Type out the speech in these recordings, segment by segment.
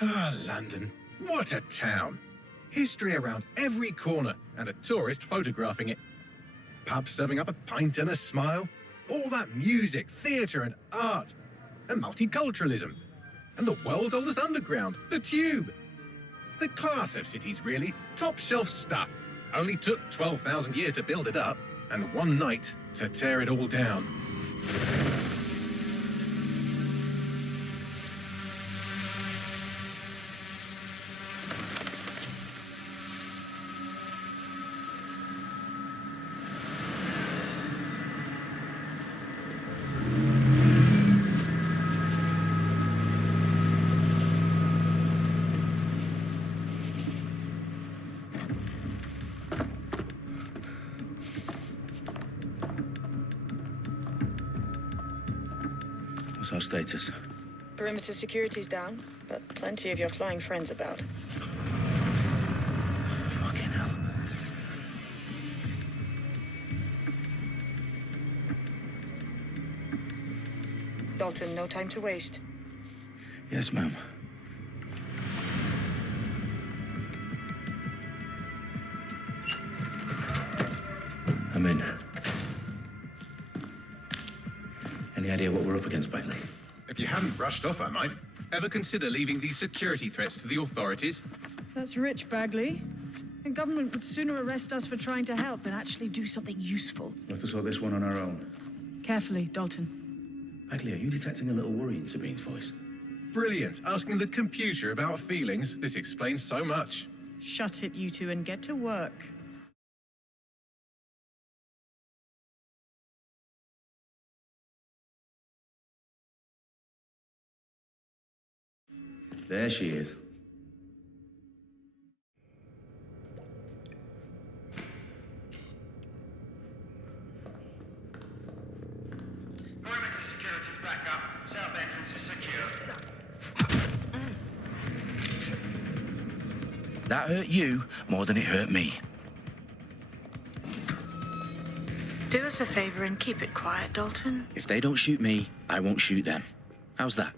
Ah, London. What a town. History around every corner and a tourist photographing it. Pubs serving up a pint and a smile. All that music, theatre and art. And multiculturalism. And the world's oldest underground, the Tube. The class of cities, really. Top shelf stuff. Only took 12,000 years to build it up, and one night to tear it all down. What's our status? Perimeter security's down, but plenty of your flying friends about. Fucking hell. Dalton, no time to waste. Yes, ma'am. I'm in. Any idea what we're up against, Bagley? If you hadn't brushed off, I might. Ever consider leaving these security threats to the authorities? That's rich, Bagley. The government would sooner arrest us for trying to help than actually do something useful. We'll have to sort this one on our own. Carefully, Dalton. Bagley, are you detecting a little worry in Sabine's voice? Brilliant. Asking the computer about feelings. This explains so much. Shut it, you two, and get to work. There she is. Perimeter security's back up. South entrance is secure. That hurt you more than it hurt me. Do us a favor and keep it quiet, Dalton. If they don't shoot me, I won't shoot them. How's that?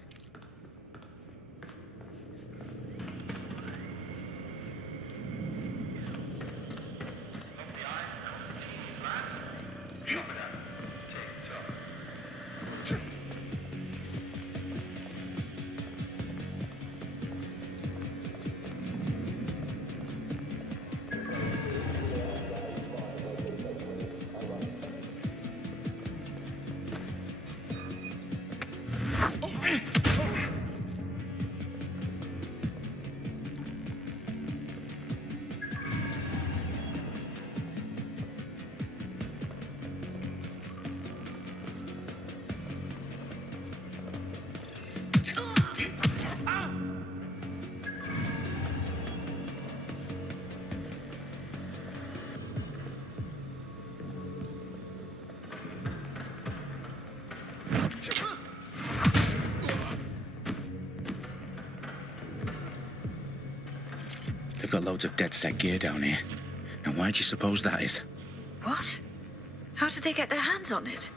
They've got loads of DedSec gear down here. And why do you suppose that is? What? How did they get their hands on it?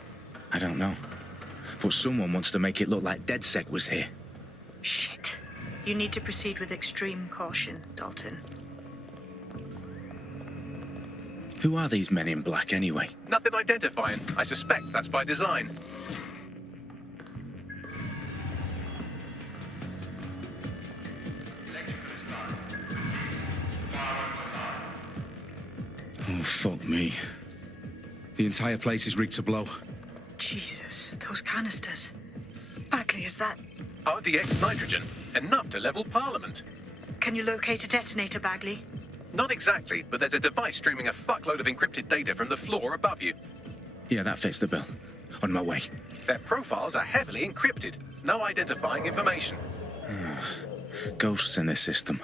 I don't know. But someone wants to make it look like DedSec was here. Shit. You need to proceed with extreme caution, Dalton. Who are these men in black anyway? Nothing identifying. I suspect that's by design. Oh, fuck me. The entire place is rigged to blow. Jesus, those canisters. Bagley, is that... RDX nitrogen. Enough to level Parliament. Can you locate a detonator, Bagley? Not exactly, but there's a device streaming a fuckload of encrypted data from the floor above you. Yeah, that fits the bill. On my way. Their profiles are heavily encrypted. No identifying information. Ghosts in this system.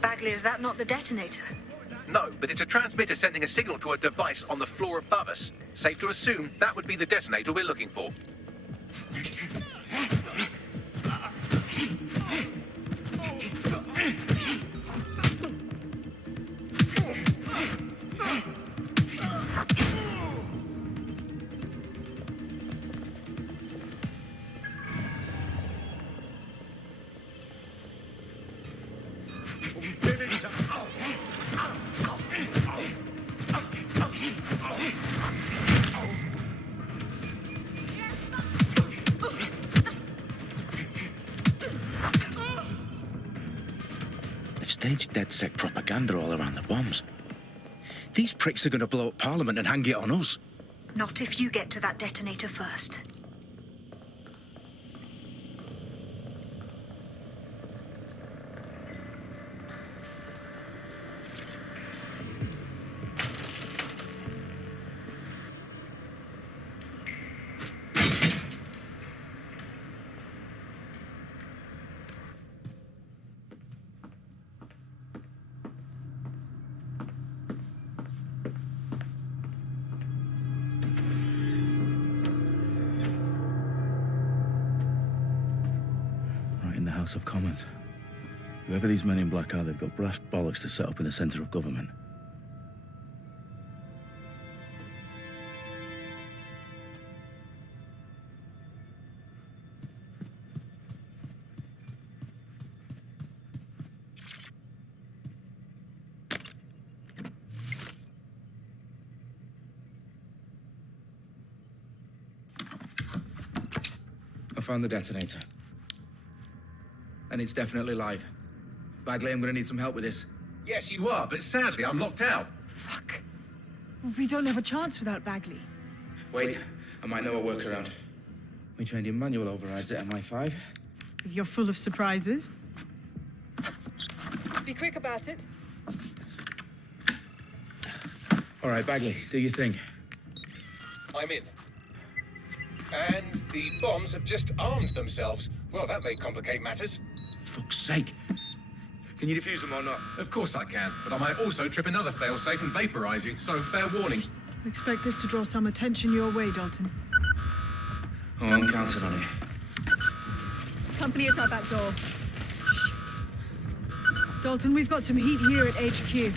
Bagley, is that not the detonator? No, but it's a transmitter sending a signal to a device on the floor above us. Safe to assume that would be the detonator we're looking for. staged DedSec propaganda all around the bombs. These pricks are going to blow up Parliament and hang it on us. Not if you get to that detonator first. In the House of Commons. Whoever these men in black are, they've got brass bollocks to set up in the centre of government. I found the detonator. And it's definitely live. Bagley, I'm gonna need some help with this. Yes, you are, but sadly, I'm locked out. Fuck. We don't have a chance without Bagley. Wait, I might know a workaround. We trained in manual overrides at MI5. You're full of surprises. Be quick about it. All right, Bagley, do your thing. I'm in. And the bombs have just armed themselves. Well, that may complicate matters. Fuck's sake. Can you defuse them or not? Of course I can, but I might also trip another failsafe and vaporize you, so fair warning. Expect this to draw some attention your way, Dalton. Oh, I'm counting on it. Company at our back door. Dalton, we've got some heat here at HQ.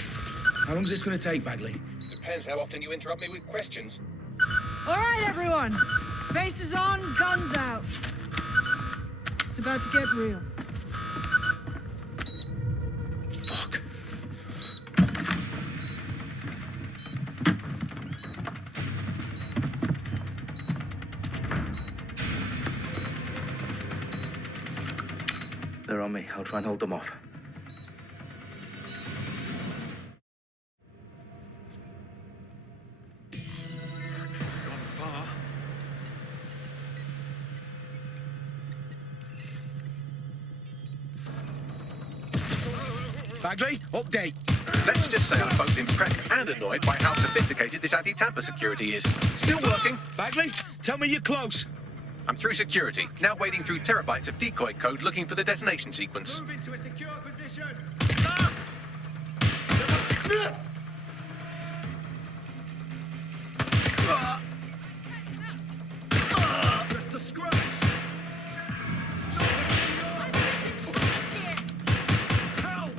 How long's this gonna take, Bagley? Depends how often you interrupt me with questions. All right, everyone. Faces on, guns out. It's about to get real. Fuck. They're on me. I'll try and hold them off. Bagley, update. Let's just say I'm both impressed and annoyed by how sophisticated this anti-tamper security is. Still working. Bagley, tell me you're close. I'm through security, now wading through terabytes of decoy code looking for the detonation sequence. Move into a secure position. Just a scratch. Help!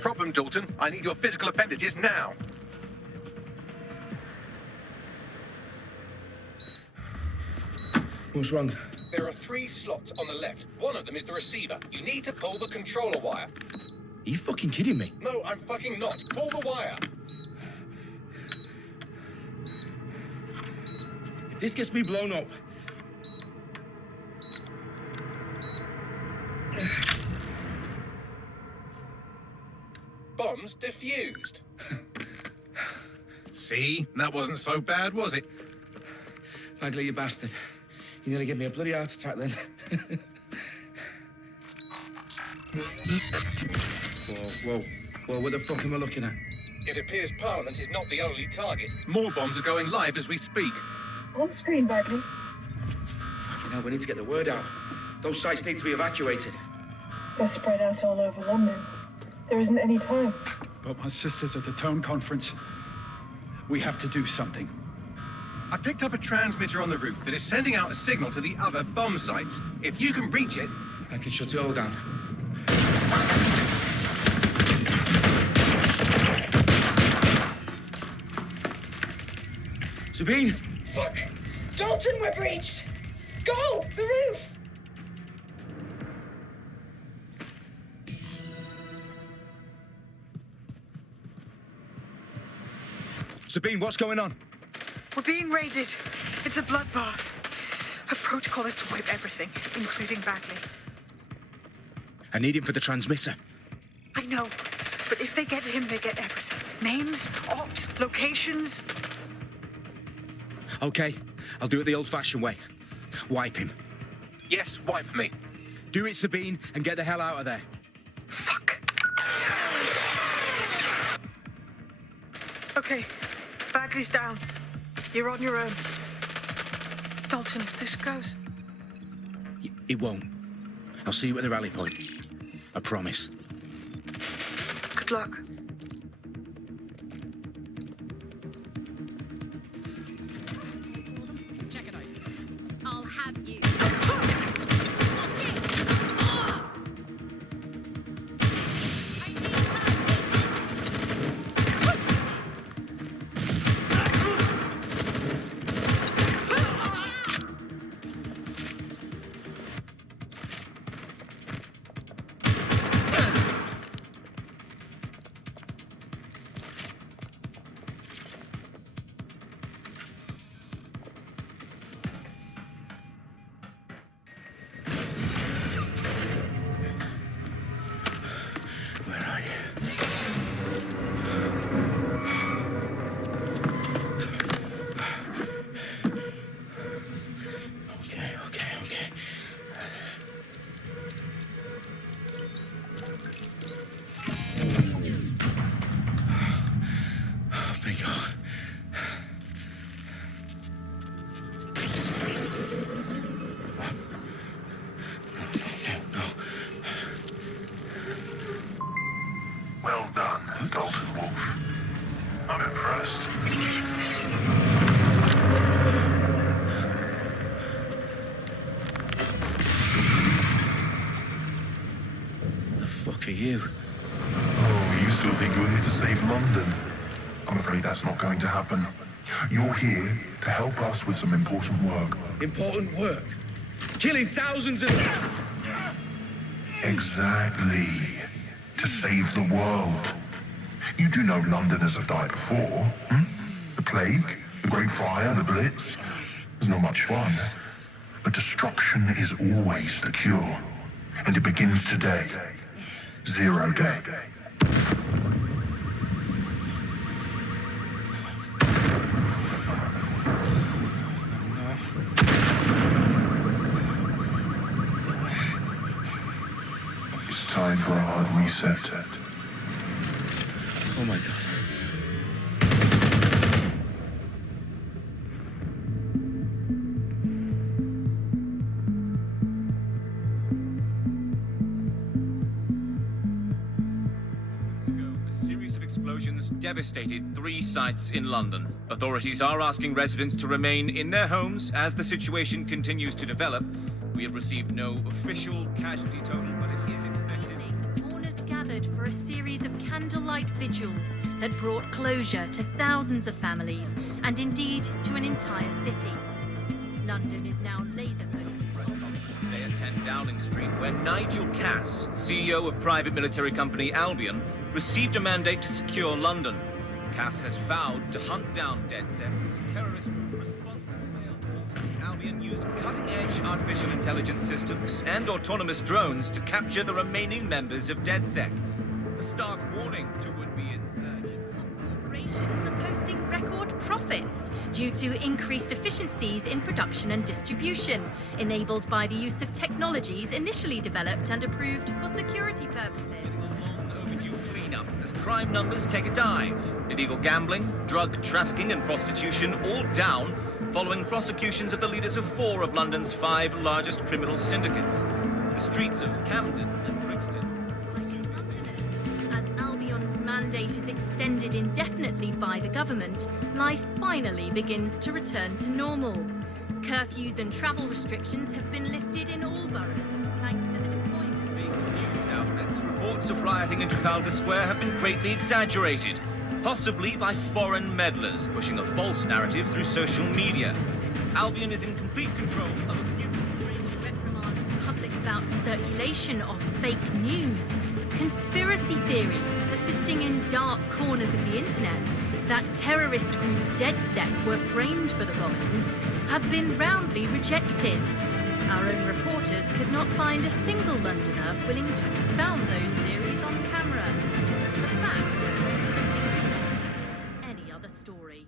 Problem, Dalton. I need your physical appendages now. What's wrong? There are 3 slots on the left. One of them is the receiver. You need to pull the controller wire. Are you fucking kidding me? No, I'm fucking not. Pull the wire. If this gets me blown up... Bombs defused. See? That wasn't so bad, was it? Bagley, you bastard. You nearly gave me a bloody heart attack then. Whoa, what the fuck am I looking at? It appears Parliament is not the only target. More bombs are going live as we speak. On screen, Bagley. Fucking hell, we need to get the word out. Those sites need to be evacuated. They're spread out all over London. There isn't any time. But my sister's at the town conference. We have to do something. I picked up a transmitter on the roof that is sending out a signal to the other bomb sites. If you can reach it... I can shut it all down. Sabine! Fuck! Dalton, we're breached! Go! The roof! Sabine, what's going on? We're being raided. It's a bloodbath. Her protocol is to wipe everything, including Bagley. I need him for the transmitter. I know, but if they get him, they get everything. Names, ops, locations. Okay, I'll do it the old-fashioned way. Wipe him. Yes, wipe me. Do it, Sabine, and get the hell out of there. Fuck. Okay, Bagley's down. You're on your own. Dalton, if this goes... It won't. I'll see you at the rally point. I promise. Good luck. Check it out. I'll have you. Where are you? Okay. Bingo. No. Well done, Dalton Wolf. I'm impressed. The fuck are you? Oh, you still think you're here to save London? I'm afraid that's not going to happen. You're here to help us with some important work. Important work. Killing thousands of... Exactly. To save the world. You do know Londoners have died before, hmm? The plague, the Great Fire, the Blitz. It's not much fun. But destruction is always the cure. And it begins today. Zero Day. It's time for a hard reset. Oh my god. A series of explosions devastated 3 sites in London. Authorities are asking residents to remain in their homes as the situation continues to develop. We have received no official casualty total, but it is expected. Mourners gathered for a series of candlelight vigils that brought closure to thousands of families and indeed to an entire city. London is now laser-focused. Today at 10 Downing Street, where Nigel Cass, CEO of private military company Albion, received a mandate to secure London. Cass has vowed to hunt down DedSec. Terrorist responses failed. Albion used cutting-edge artificial intelligence systems and autonomous drones to capture the remaining members of DedSec. A stark warning to would-be insurgents. Corporations are posting record profits due to increased efficiencies in production and distribution, enabled by the use of technologies initially developed and approved for security purposes. Overdue cleanup as crime numbers take a dive. Illegal gambling, drug trafficking and prostitution all down following prosecutions of the leaders of 4 of London's 5 largest criminal syndicates. The streets of Camden and Brixton. As Albion's mandate mandate is extended indefinitely by the government, life finally begins to return to normal. Curfews and travel restrictions have been lifted in all boroughs, thanks to the deployment. News outlets, reports of rioting in Trafalgar Square have been greatly exaggerated, possibly by foreign meddlers pushing a false narrative through social media. Albion is in complete control of a few Reprimand the public about the circulation of fake news. Conspiracy theories persisting in dark corners of the internet that terrorist group DedSec were framed for the bombings have been roundly rejected. Our own reporters could not find a single Londoner willing to expound those theories on camera. The facts simply do not support any other story.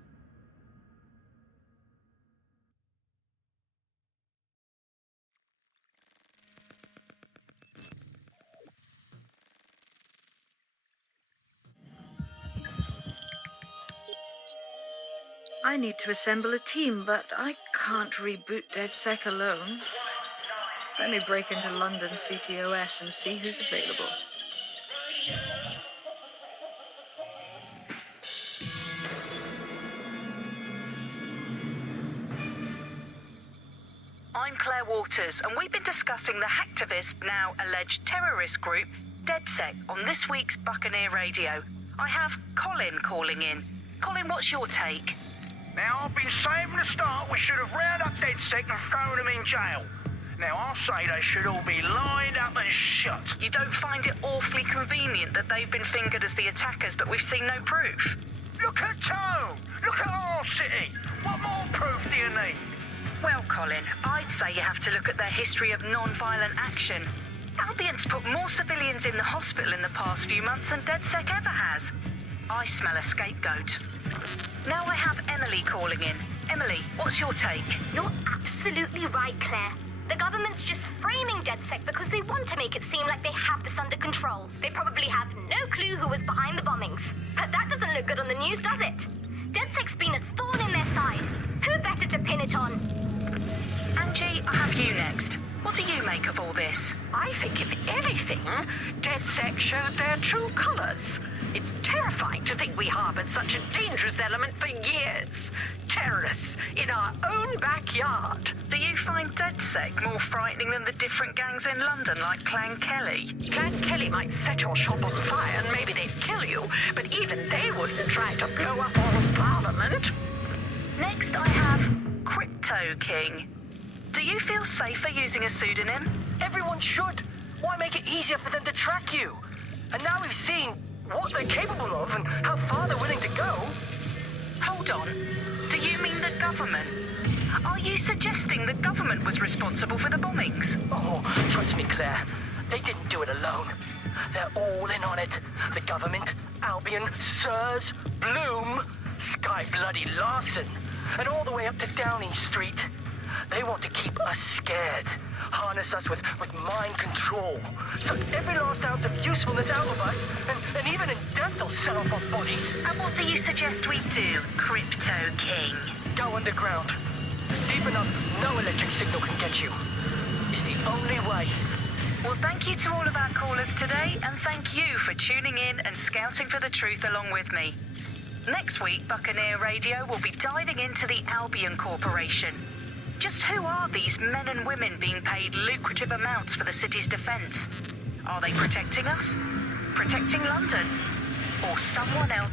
I need to assemble a team, but I can't reboot DedSec alone. Let me break into London CTOS and see who's available. I'm Claire Waters, and we've been discussing the hacktivist, now alleged terrorist group, DedSec, on this week's Buccaneer Radio. I have Colin calling in. Colin, what's your take? Now, I've been saying from the start we should have rounded up DedSec and thrown them in jail. Now, I'll say they should all be lined up and shot. You don't find it awfully convenient that they've been fingered as the attackers, but we've seen no proof? Look at Tone! Look at our city! What more proof do you need? Well, Colin, I'd say you have to look at their history of non-violent action. Albion's put more civilians in the hospital in the past few months than DedSec ever has. I smell a scapegoat. Now I have Emily calling in. Emily, what's your take? You're absolutely right, Claire. The government's just framing DedSec because they want to make it seem like they have this under control. They probably have no clue who was behind the bombings. But that doesn't look good on the news, does it? DedSec's been a thorn in their side. Who better to pin it on? Angie, I have you next. What do you make of all this? I think, if anything, DedSec showed their true colours. It's terrifying to think we harboured such a dangerous element for years. Terrorists in our own backyard. Do you find DedSec more frightening than the different gangs in London, like Clan Kelly? Clan Kelly might set your shop on fire and maybe they'd kill you, but even they wouldn't try to blow up all of Parliament. Next, I have Crypto King. Do you feel safer using a pseudonym? Everyone should. Why make it easier for them to track you? And now we've seen what they're capable of and how far they're willing to go. Hold on. Do you mean the government? Are you suggesting the government was responsible for the bombings? Oh, trust me, Claire. They didn't do it alone. They're all in on it. The government, Albion, Sirs, Bloom, Sky Bloody Larson, and all the way up to Downing Street. They want to keep us scared, harness us with mind control, suck every last ounce of usefulness out of us, and even in death they'll sell off our bodies. And what do you suggest we do, Crypto King? Go underground. Deep enough, no electric signal can get you. It's the only way. Well, thank you to all of our callers today, and thank you for tuning in and scouting for the truth along with me. Next week, Buccaneer Radio will be diving into the Albion Corporation. Just who are these men and women being paid lucrative amounts for the city's defence? Are they protecting us? Protecting London? Or someone else?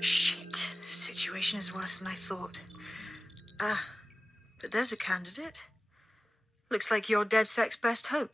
Shit. Situation is worse than I thought. But there's a candidate. Looks like you're DedSec's best hope.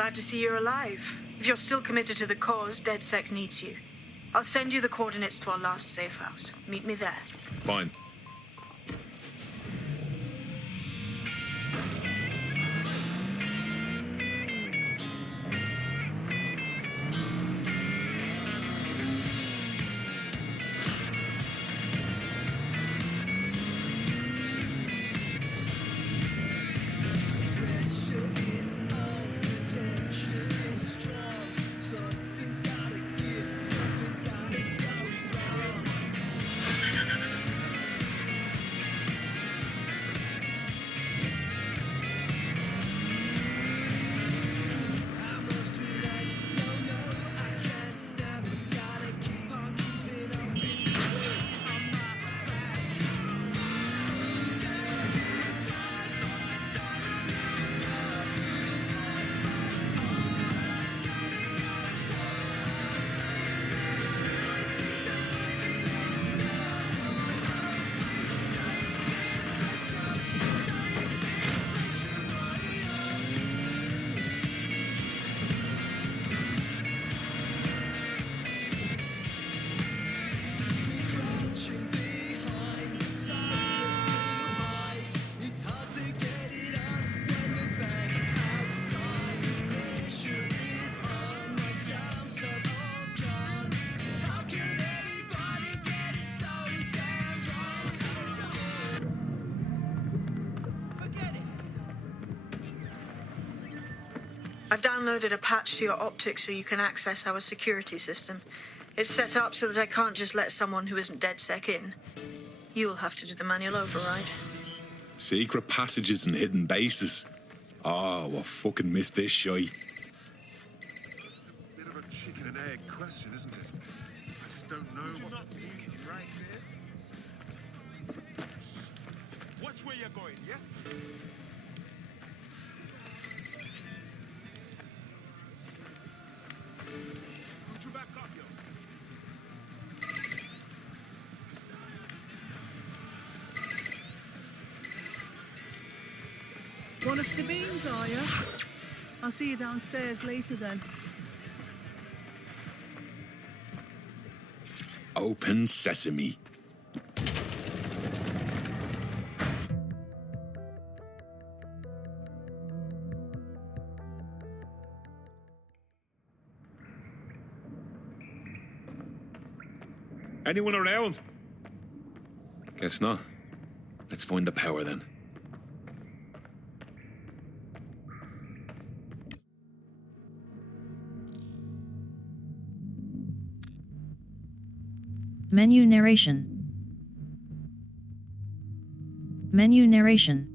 glad to see you're alive. If you're still committed to the cause, DedSec needs you. I'll send you the coordinates to our last safe house. Meet me there. Fine. I've downloaded a patch to your optics so you can access our security system. It's set up so that I can't just let someone who isn't DedSec in. You'll have to do the manual override. Secret passages and hidden bases. Oh, I fucking missed this shite. Bit of a chicken and egg question, isn't it? I just don't know what to think. Right there. Watch where you're going, yes? Put you back up, yo. One of Sabine's, are you? I'll see you downstairs later then. Open sesame. Anyone around? Guess not. Let's find the power then. Menu narration. Menu narration.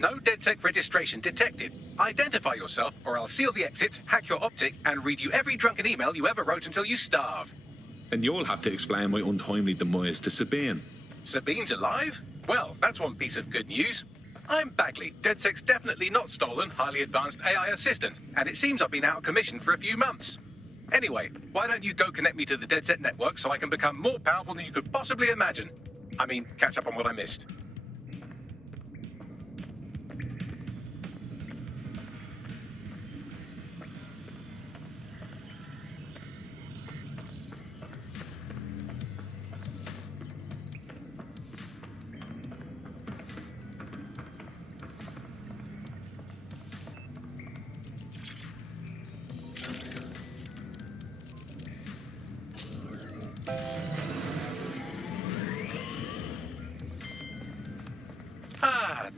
No DedSec registration detected. Identify yourself, or I'll seal the exits, hack your optic, and read you every drunken email you ever wrote until you starve. And you'll have to explain my untimely demise to Sabine. Sabine's alive? Well, that's one piece of good news. I'm Bagley, DedSec's definitely not stolen, highly advanced AI assistant, and it seems I've been out of commission for a few months. Anyway, why don't you go connect me to the DedSec network so I can become more powerful than you could possibly imagine? I mean, catch up on what I missed.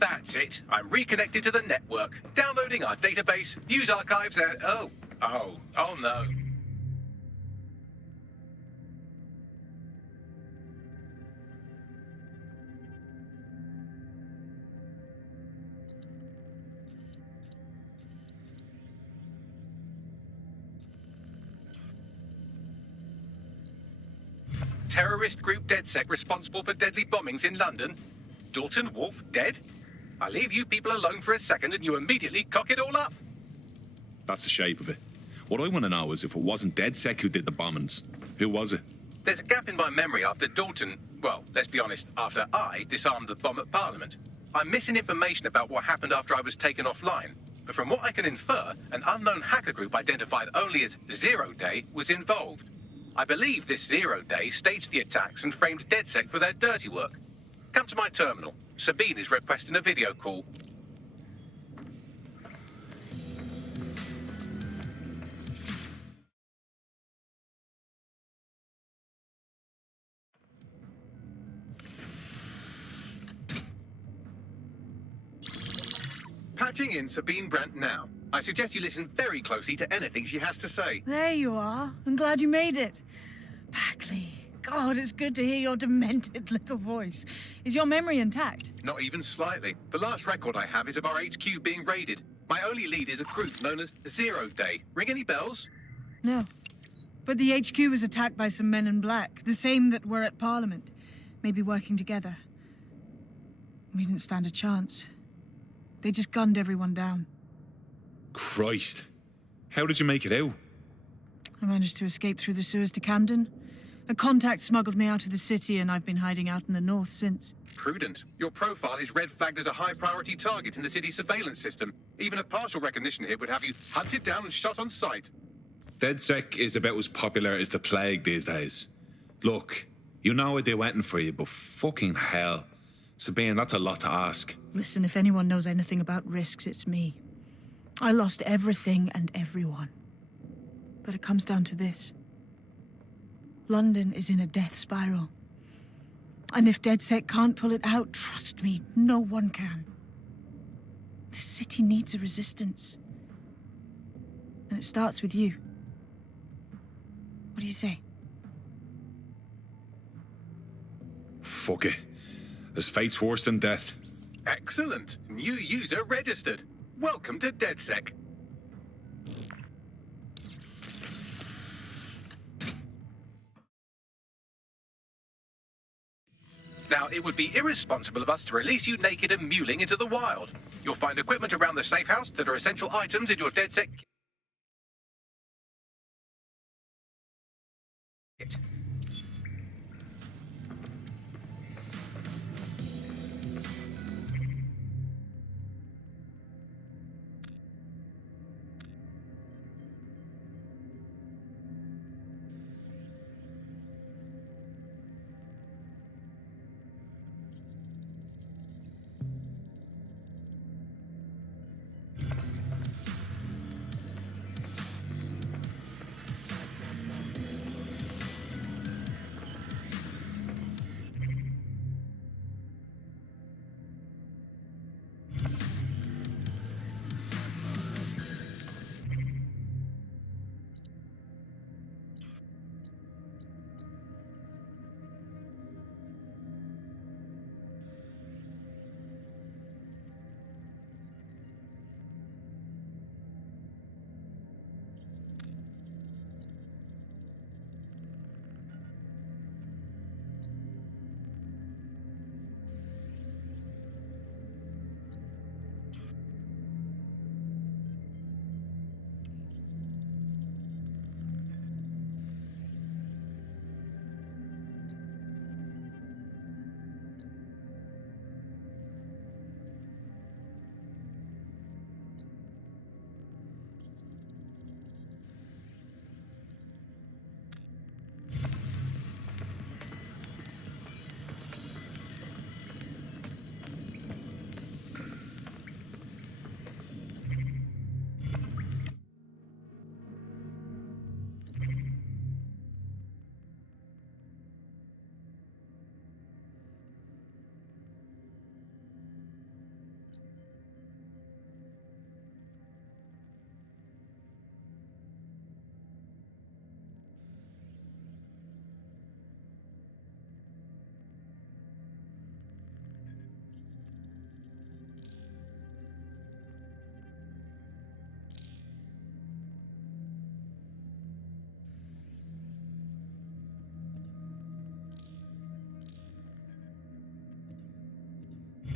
That's it. I'm reconnected to the network, downloading our database, news archives, and oh no. Terrorist group DedSec responsible for deadly bombings in London. Dalton Wolf dead? I leave you people alone for a second and you immediately cock it all up. That's the shape of it. What I want to know is if it wasn't DedSec who did the bombings, who was it? There's a gap in my memory after Dalton, well, let's be honest, after I disarmed the bomb at Parliament. I'm missing information about what happened after I was taken offline. But from what I can infer, an unknown hacker group identified only as Zero Day was involved. I believe this Zero Day staged the attacks and framed DedSec for their dirty work. Come to my terminal. Sabine is requesting a video call. Patching in Sabine Brandt now. I suggest you listen very closely to anything she has to say. There you are. I'm glad you made it. Packley. God, it's good to hear your demented little voice. Is your memory intact? Not even slightly. The last record I have is of our HQ being raided. My only lead is a group known as Zero Day. Ring any bells? No. But the HQ was attacked by some men in black, the same that were at Parliament. Maybe working together. We didn't stand a chance. They just gunned everyone down. Christ. How did you make it out? I managed to escape through the sewers to Camden. A contact smuggled me out of the city, and I've been hiding out in the north since. Prudent. Your profile is red flagged as a high-priority target in the city's surveillance system. Even a partial recognition hit would have you hunted down and shot on sight. DedSec is about as popular as the plague these days. Look, you know I'd do anything for you, but fucking hell. Sabine, that's a lot to ask. Listen, if anyone knows anything about risks, it's me. I lost everything and everyone. But it comes down to this. London is in a death spiral. And if DedSec can't pull it out, trust me, no one can. The city needs a resistance. And it starts with you. What do you say? Fuck it. As fate's worse than death. Excellent. New user registered. Welcome to DedSec. Now, it would be irresponsible of us to release you naked and mewling into the wild. You'll find equipment around the safe house that are essential items in your DedSec kit.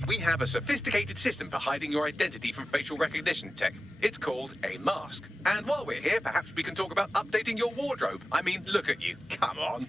we have a sophisticated system for hiding your identity from facial recognition tech. It's called a mask. And while we're here, perhaps we can talk about updating your wardrobe. I mean, look at you. Come on.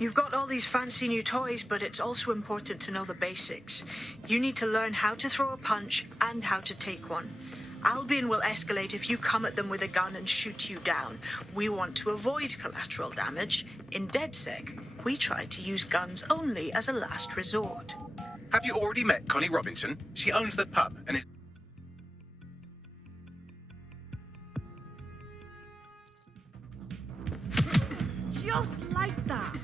You've got all these fancy new toys, but it's also important to know the basics. You need to learn how to throw a punch and how to take one. Albion will escalate if you come at them with a gun and shoot you down. We want to avoid collateral damage. In DedSec, we try to use guns only as a last resort. Have you already met Connie Robinson? She owns the pub and is... Just like that.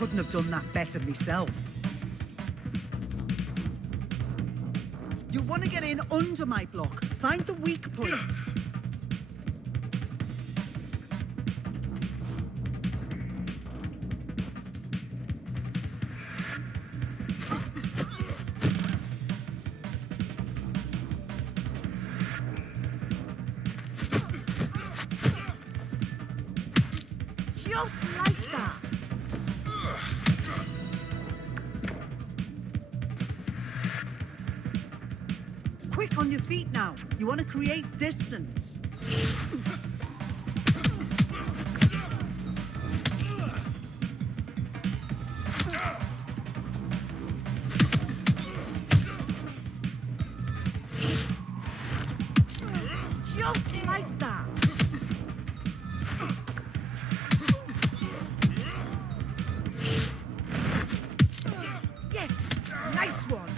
Couldn't have done that better myself. You want to get in under my block. Find the weak point. Just like that. Quick on your feet now. You want to create distance. Just like that. Yes! Nice one!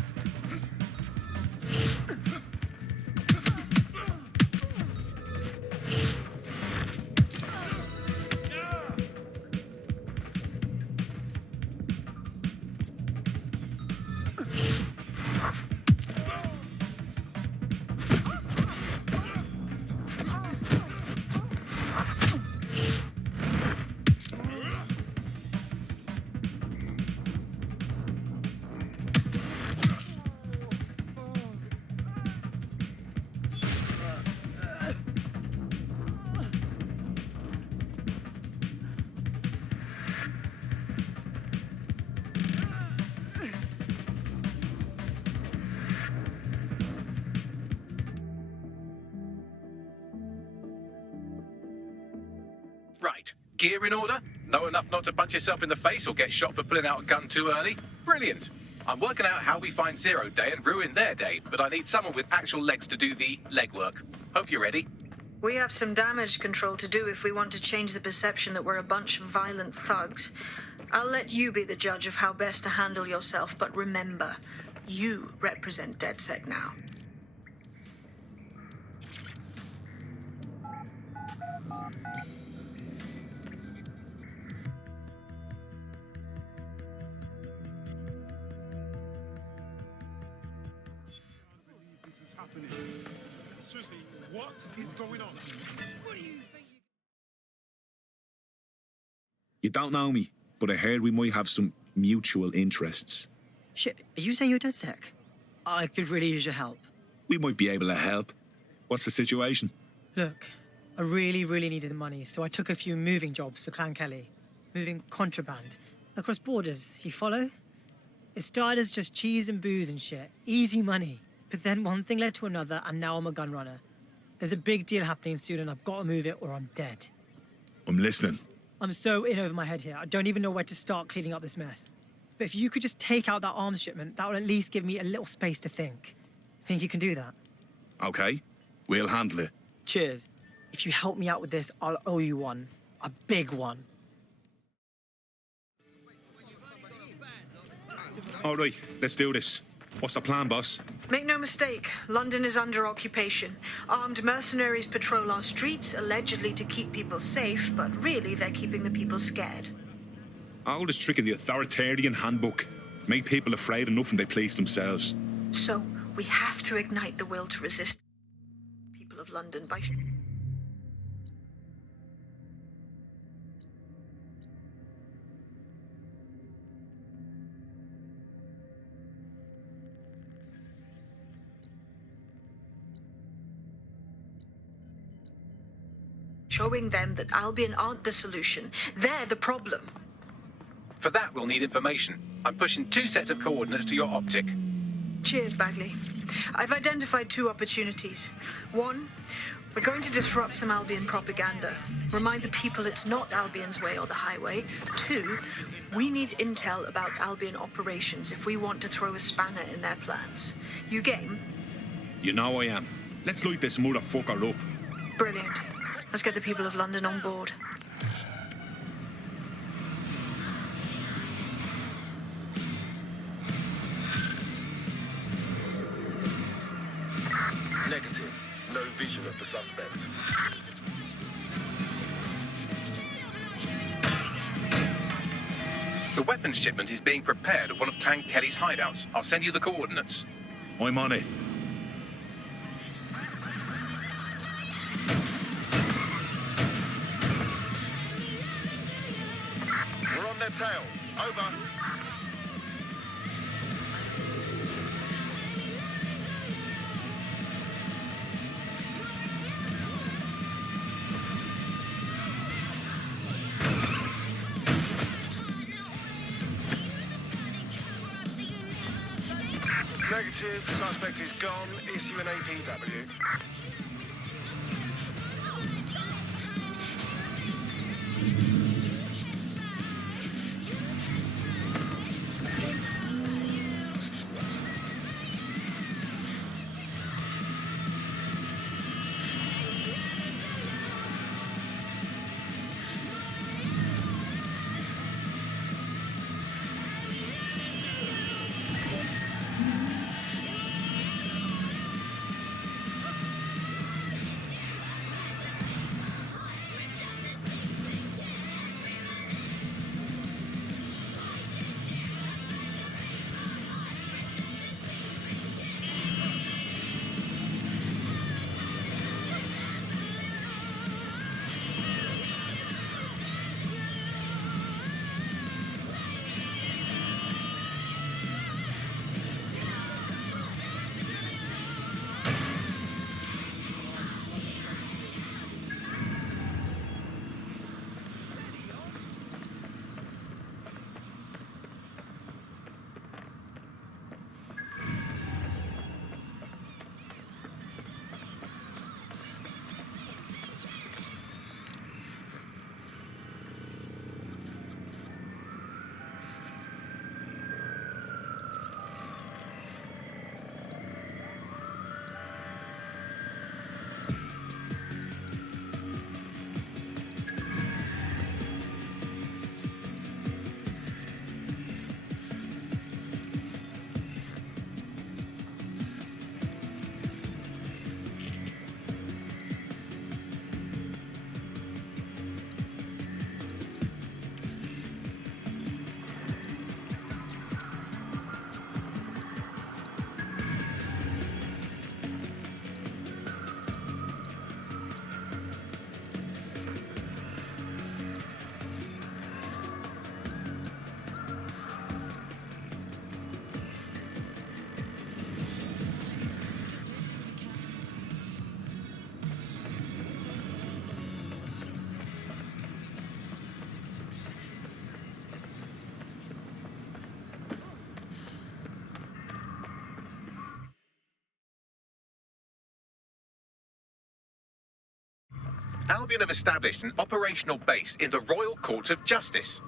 Right. Gear in order? Know enough not to punch yourself in the face or get shot for pulling out a gun too early? Brilliant. I'm working out how we find Zero Day and ruin their day, but I need someone with actual legs to do the legwork. Hope you're ready. We have some damage control to do if we want to change the perception that we're a bunch of violent thugs. I'll let you be the judge of how best to handle yourself, but remember, you represent DedSec now. This is happening. Seriously, what is going on? What do you think? You don't know me, but I heard we might have some mutual interests. Shit, are you saying you're DedSec? I could really use your help. We might be able to help. What's the situation? Look, I really needed the money, so I took a few moving jobs for Clan Kelly. Moving contraband. Across borders, you follow? It started as just cheese and booze and shit. Easy money. But then one thing led to another, and now I'm a gun runner. There's a big deal happening soon, and I've got to move it or I'm dead. I'm listening. I'm so in over my head here, I don't even know where to start cleaning up this mess. But if you could just take out that arms shipment, that would at least give me a little space to think. Think you can do that? Okay, we'll handle it. Cheers. If you help me out with this, I'll owe you one. A big one. All right, let's do this. What's the plan, boss? Make no mistake, London is under occupation. Armed mercenaries patrol our streets, allegedly to keep people safe, but really they're keeping the people scared. Oldest trick in the authoritarian handbook. Make people afraid enough and they police themselves. So, we have to ignite the will to resist people of London by... showing them that Albion aren't the solution. They're the problem. For that, we'll need information. I'm pushing 2 sets of coordinates to your optic. Cheers, Bagley. I've identified 2 opportunities. 1, we're going to disrupt some Albion propaganda. Remind the people it's not Albion's way or the highway. 2, we need intel about Albion operations if we want to throw a spanner in their plans. You game? You know I am. Let's light this motherfucker up. Brilliant. Let's get the people of London on board. Negative. No vision of the suspect. The weapons shipment is being prepared at one of Clan Kelly's hideouts. I'll send you the coordinates. I'm on it. We're on their tail. Over. Negative. Suspect is gone. Issue an APW. Albion have established an operational base in the Royal Court of Justice.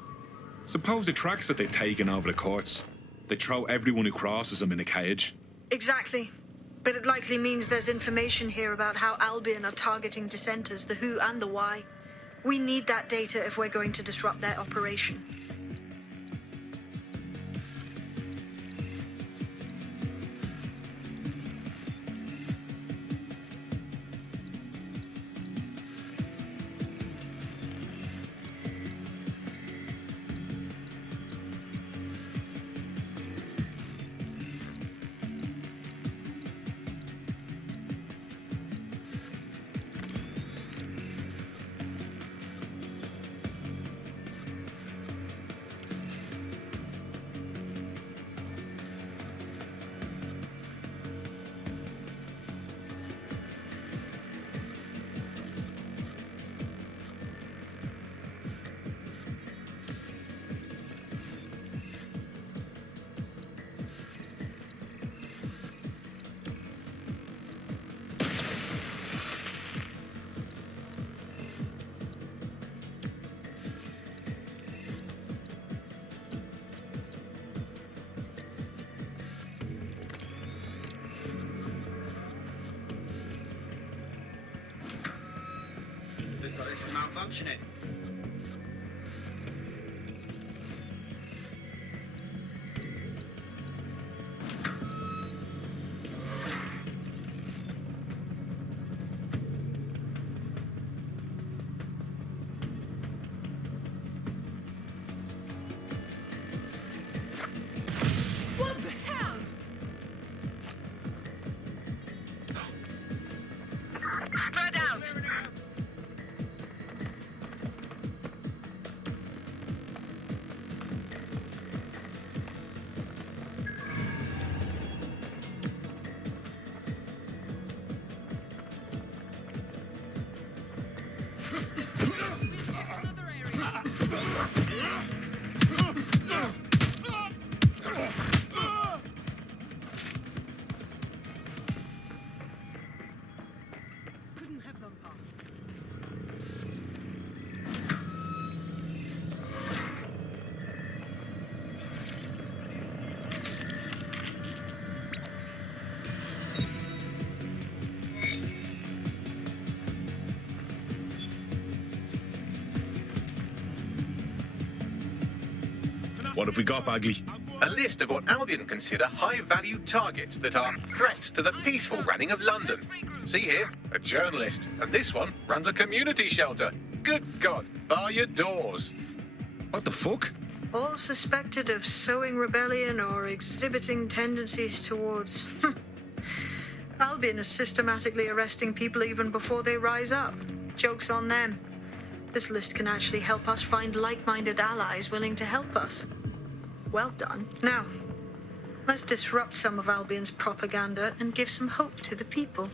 Suppose the tracks that they've taken over the courts, they throw everyone who crosses them in a cage. Exactly. But it likely means there's information here about how Albion are targeting dissenters, the who and the why. We need that data if we're going to disrupt their operation. Looks like this is malfunctioning. What the hell? Spread out! What have we got, Bagley? A list of what Albion consider high-value targets that are threats to the peaceful running of London. See here, a journalist, and this one runs a community shelter. Good God, bar your doors. What the fuck? All suspected of sowing rebellion or exhibiting tendencies towards. Albion is systematically arresting people even before they rise up. Joke's on them. This list can actually help us find like-minded allies willing to help us. Well done. Now, let's disrupt some of Albion's propaganda and give some hope to the people.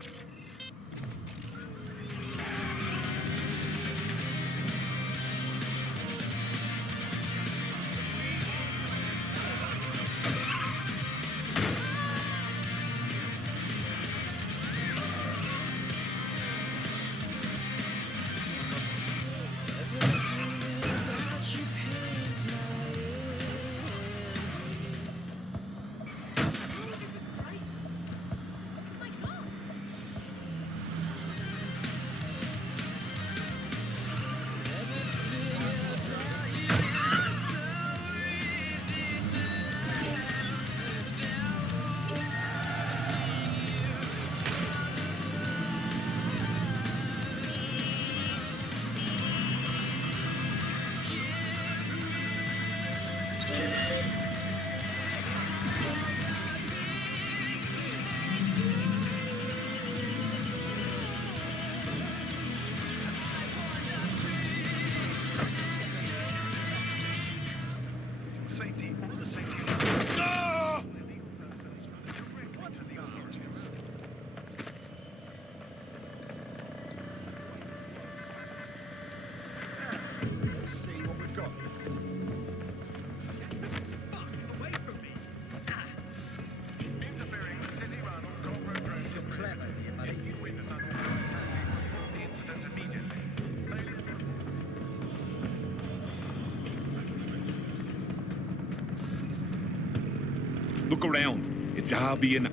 Look around. It's Albion,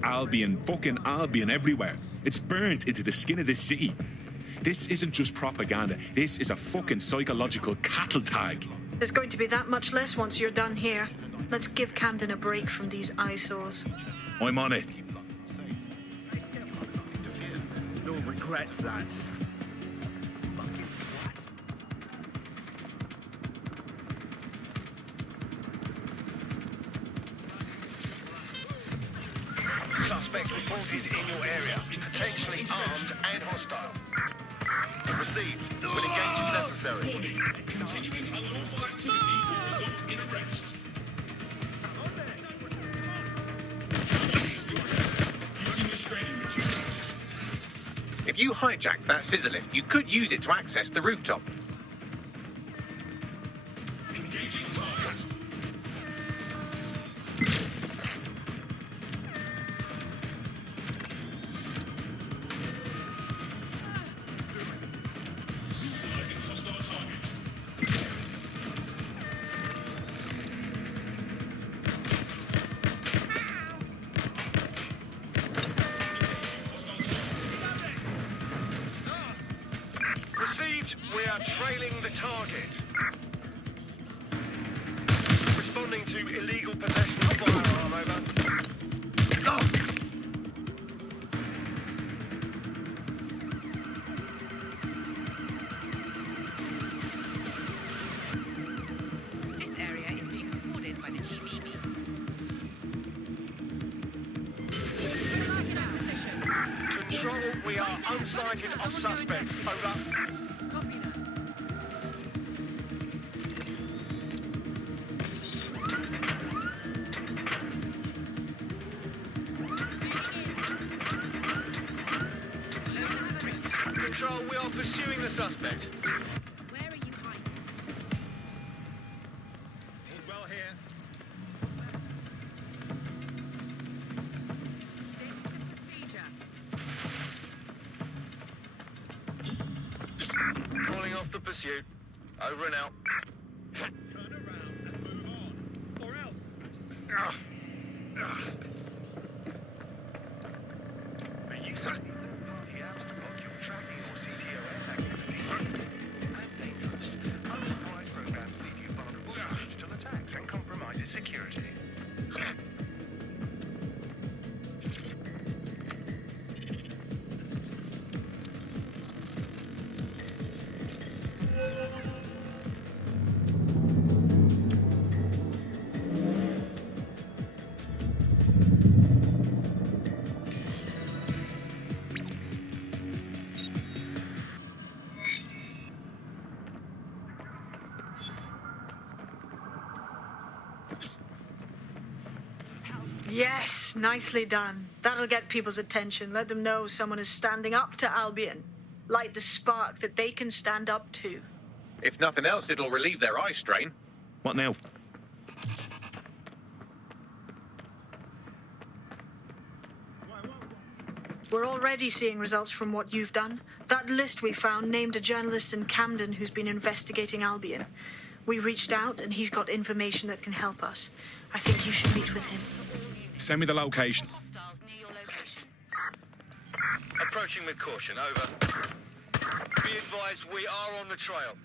fucking Albion everywhere. It's burnt into the skin of this city. This isn't just propaganda. This is a fucking psychological cattle tag. There's going to be that much less once you're done here. Let's give Camden a break from these eyesores. I'm on it. You'll regret that. Suspect reported in your area, potentially armed and hostile. Received. Will engage if necessary. Continuing unlawful activity will result in arrest. If you hijack that scissor lift, you could use it to access the rooftop. Engaging target. Utilizing hostile target. Received. We are trailing the target. Responding to illegal possession of firearm, over. This area is being recorded by the GBB. Control, we are unsighted of suspects, over. Control, we are pursuing the suspect. Where are you hiding? All's well here. Calling off the pursuit. Over and out. Turn around and move on. Or else. Are you using third-party apps to block your tracking or CTOS activity? And dangerous. Unauthorized programs leave you vulnerable to digital attacks and compromises Yes, nicely done. That'll get people's attention. Let them know someone is standing up to Albion. Light the spark that they can stand up to. If nothing else, it'll relieve their eye strain. What now? We're already seeing results from what you've done. That list we found named a journalist in Camden who's been investigating Albion. We reached out and he's got information that can help us. I think you should meet with him. Send me the location. Approaching with caution, over. Be advised, we are on the trail.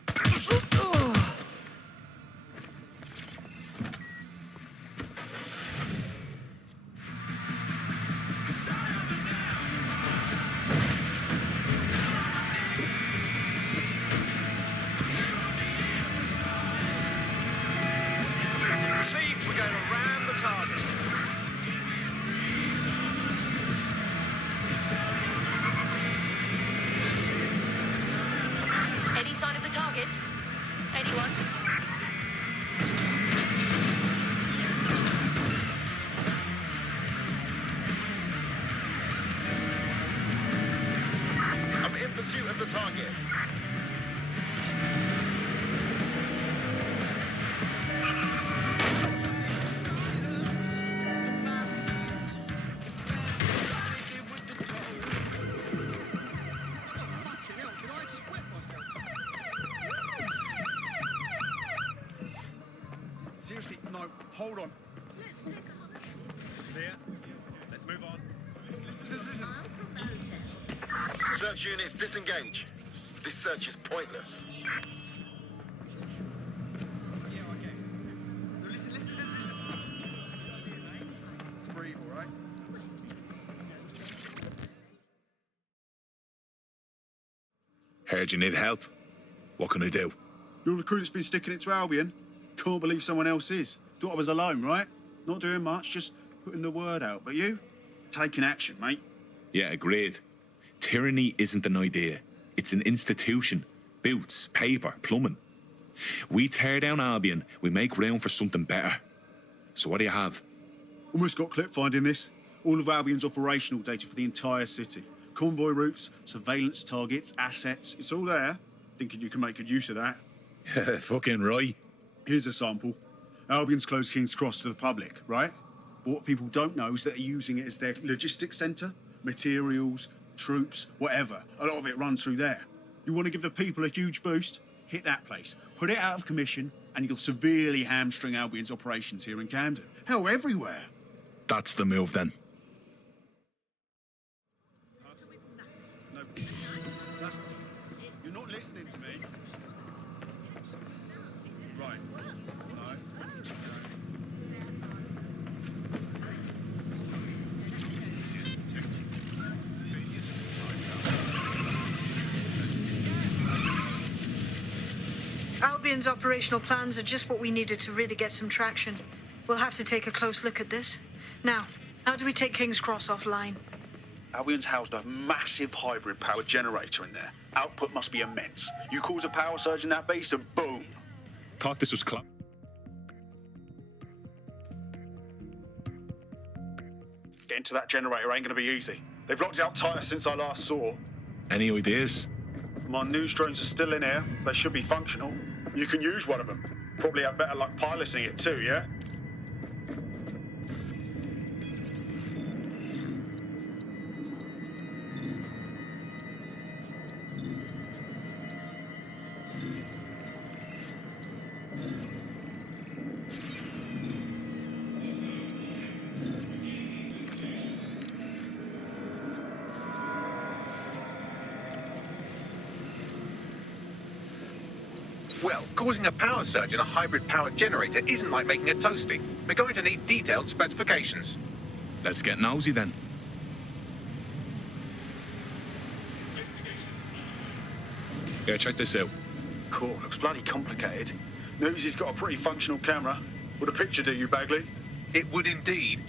See, we're going to ram the target. Any sign of the target? Anyone? I'm in pursuit of the target. Seriously, no, hold on. Clear. Let's move on. Search units, disengage. This search is pointless. Let's breathe, all right? Heard you need help. What can I do? You're the crew that's been sticking it to Albion. Can't believe someone else is. Thought I was alone, right? Not doing much, just putting the word out. But you? Taking action, mate. Yeah, agreed. Tyranny isn't an idea. It's an institution. Boots, paper, plumbing. We tear down Albion, we make room for something better. So what do you have? Almost got clip finding this. All of Albion's operational data for the entire city. Convoy routes, surveillance targets, assets. It's all there. Thinking you can make good use of that. Fucking right. Here's a sample. Albion's closed King's Cross to the public, right? But what people don't know is that they're using it as their logistics centre. Materials, troops, whatever. A lot of it runs through there. You want to give the people a huge boost? Hit that place. Put it out of commission, and you'll severely hamstring Albion's operations here in Camden. Hell, everywhere. That's the move then. You're not listening to me. Right. No. Albion's operational plans are just what we needed to really get some traction. We'll have to take a close look at this. Now, how do we take King's Cross offline? Albion's housed a massive hybrid power generator in there. Output must be immense. You cause a power surge in that base and boom. Thought this was club. Getting to that generator ain't gonna be easy. They've locked it up tighter since I last saw. Any ideas? My news drones are still in here. They should be functional. You can use one of them. Probably have better luck piloting it too, yeah? Well, causing a power surge in a hybrid power generator isn't like making a toasty. We're going to need detailed specifications. Let's get nosy then. Yeah, check this out. Cool, looks bloody complicated. Newsy's got a pretty functional camera. Would a picture do you, Bagley? It would indeed.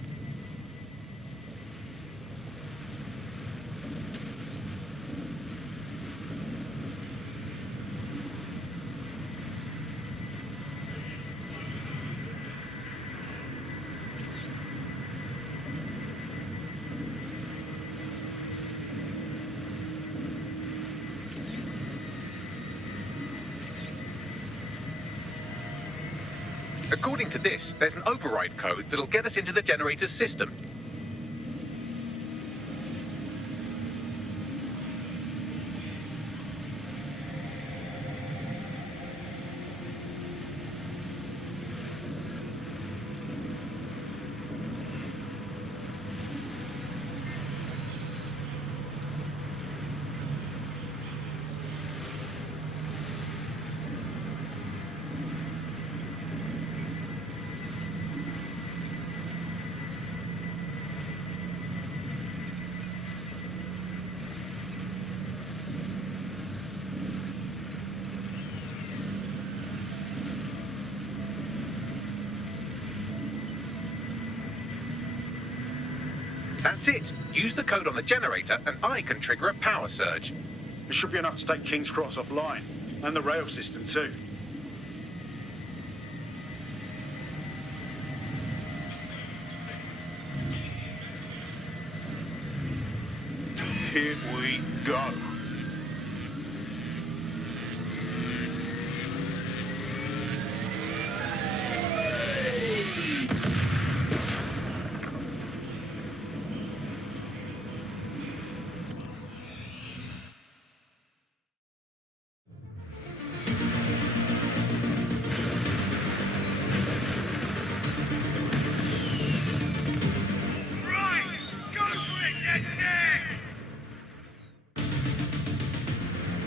According to this, there's an override code that'll get us into the generator's system. That's it. Use the code on the generator and I can trigger a power surge. It should be enough to take King's Cross offline, and the rail system too. Here we go.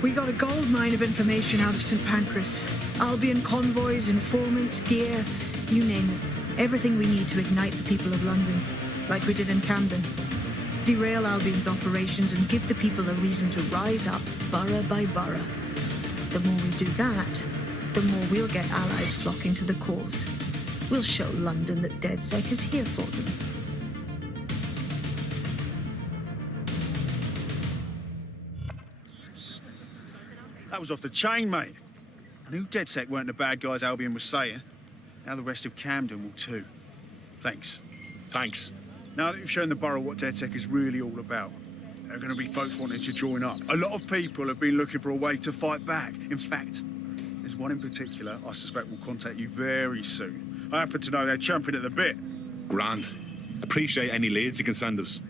We got a gold mine of information out of St. Pancras. Albion convoys, informants, gear, you name it. Everything we need to ignite the people of London, like we did in Camden. Derail Albion's operations and give the people a reason to rise up, borough by borough. The more we do that, the more we'll get allies flocking to the cause. We'll show London that DedSec is here for them. That was off the chain, mate. I knew DedSec weren't the bad guys Albion was saying. Now the rest of Camden will too. Thanks. Thanks. Now that you've shown the borough what DedSec is really all about, there are going to be folks wanting to join up. A lot of people have been looking for a way to fight back. In fact, there's one in particular I suspect will contact you very soon. I happen to know they're champing at the bit. Grand. Appreciate any leads you can send us.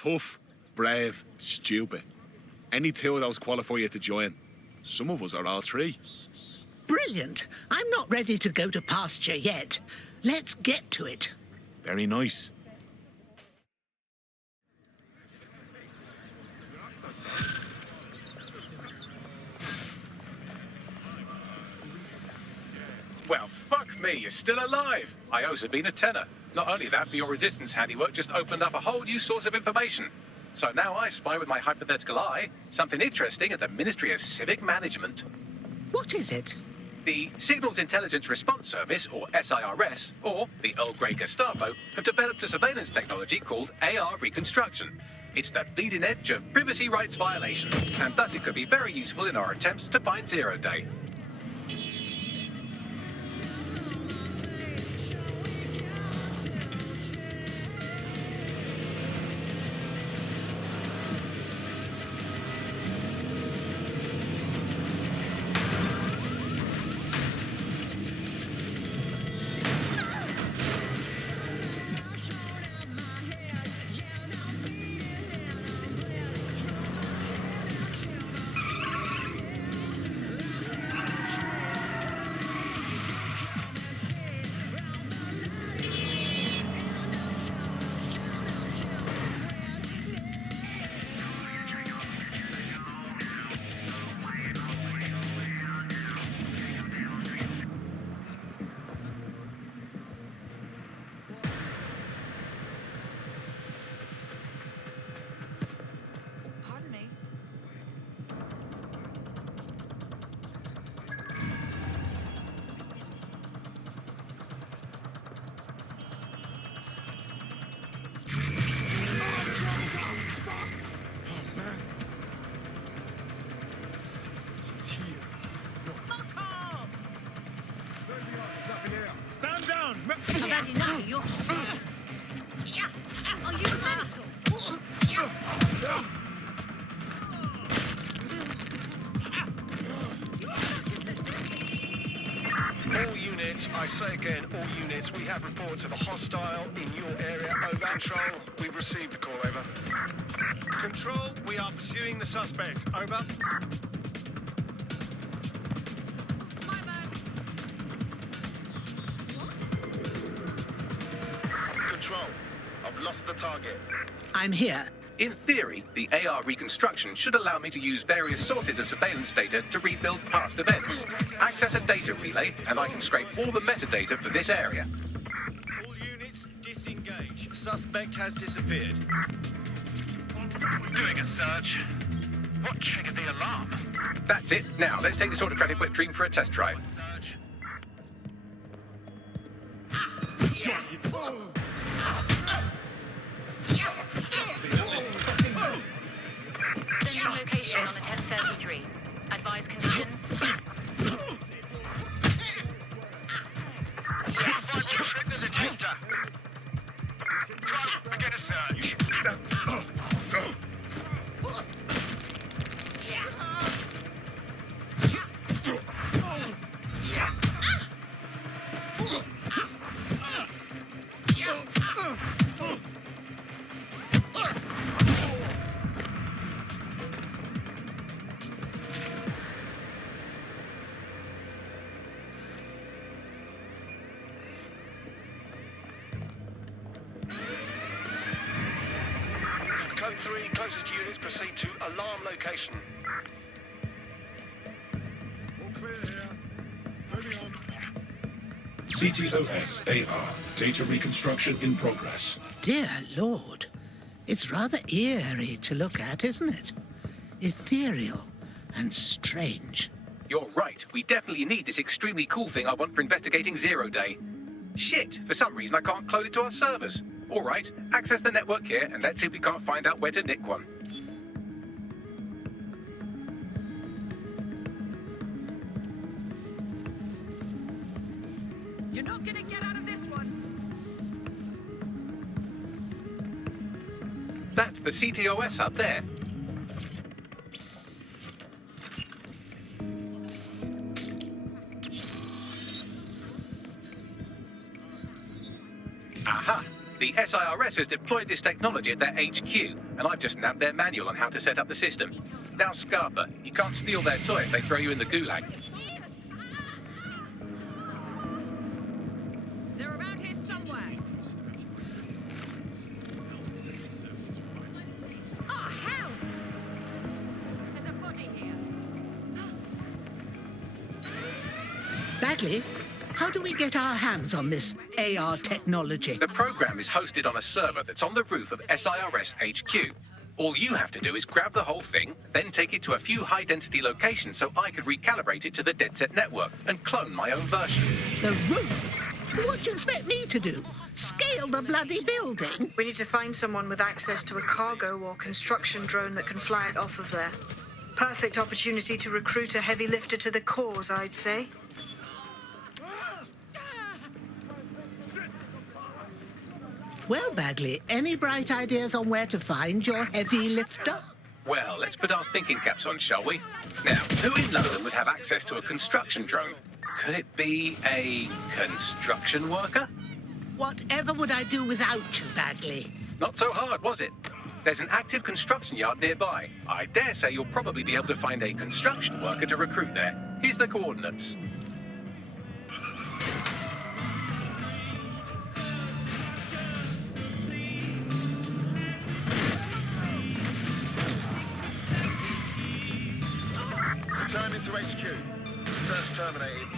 Tough, brave, stupid. Any two of those qualify you to join. Some of us are all three. Brilliant. I'm not ready to go to pasture yet. Let's get to it. Very nice. Well, fuck me, you're still alive. I owe Sabine a tenner. Not only that, but your resistance handiwork just opened up a whole new source of information. So now I spy with my hypothetical eye something interesting at the Ministry of Civic Management. What is it? The Signals Intelligence Response Service, or SIRS, or the Earl Grey Gestapo, have developed a surveillance technology called AR Reconstruction. It's the bleeding edge of privacy rights violation, and thus it could be very useful in our attempts to find Zero Day. say again, all units, we have reports of a hostile in your area. Over. Control, we've received the call. Over. Control, we are pursuing the suspect. Over. Control, I've lost the target. I'm here. In theory, the AR reconstruction should allow me to use various sources of surveillance data to rebuild past events. Access a data relay, and I can scrape all the metadata for this area. All units, disengage. Suspect has disappeared. Doing a search. What triggered the alarm? That's it. Now, let's take this autocratic wet dream for a test drive. Sending location on a 1033. Advise conditions. Trigger the detector. Begin a search. Code 3, closest units proceed to alarm location. All clear here. Moving on. CTOS-AR. Data reconstruction in progress. Dear Lord, it's rather eerie to look at, isn't it? Ethereal and strange. You're right. We definitely need this extremely cool thing I want for investigating Zero Day. Shit, for some reason I can't clone it to our servers. All right, access the network here, and let's see if we can't find out where to nick one. You're not gonna get out of this one. That's the CTOS up there. Aha! The SIRS has deployed this technology at their HQ, and I've just nabbed their manual on how to set up the system. Now, Scarpa, you can't steal their toy if they throw you in the gulag. They're around here somewhere. Oh, hell! There's a body here. Bagley, how do we get our hands on this AR technology? The program is hosted on a server that's on the roof of SIRS HQ. All you have to do is grab the whole thing, then take it to a few high-density locations so I could recalibrate it to the DedSet network and clone my own version. The roof? What do you expect me to do? Scale the bloody building? We need to find someone with access to a cargo or construction drone that can fly it off of there. Perfect opportunity to recruit a heavy lifter to the cause, I'd say. Well, Bagley, any bright ideas on where to find your heavy lifter? Well, let's put our thinking caps on, shall we? Now, who in London would have access to a construction drone? Could it be a construction worker? Whatever would I do without you, Bagley? Not so hard, was it? There's an active construction yard nearby. I dare say you'll probably be able to find a construction worker to recruit there. Here's the coordinates. Returning to HQ. Search terminated.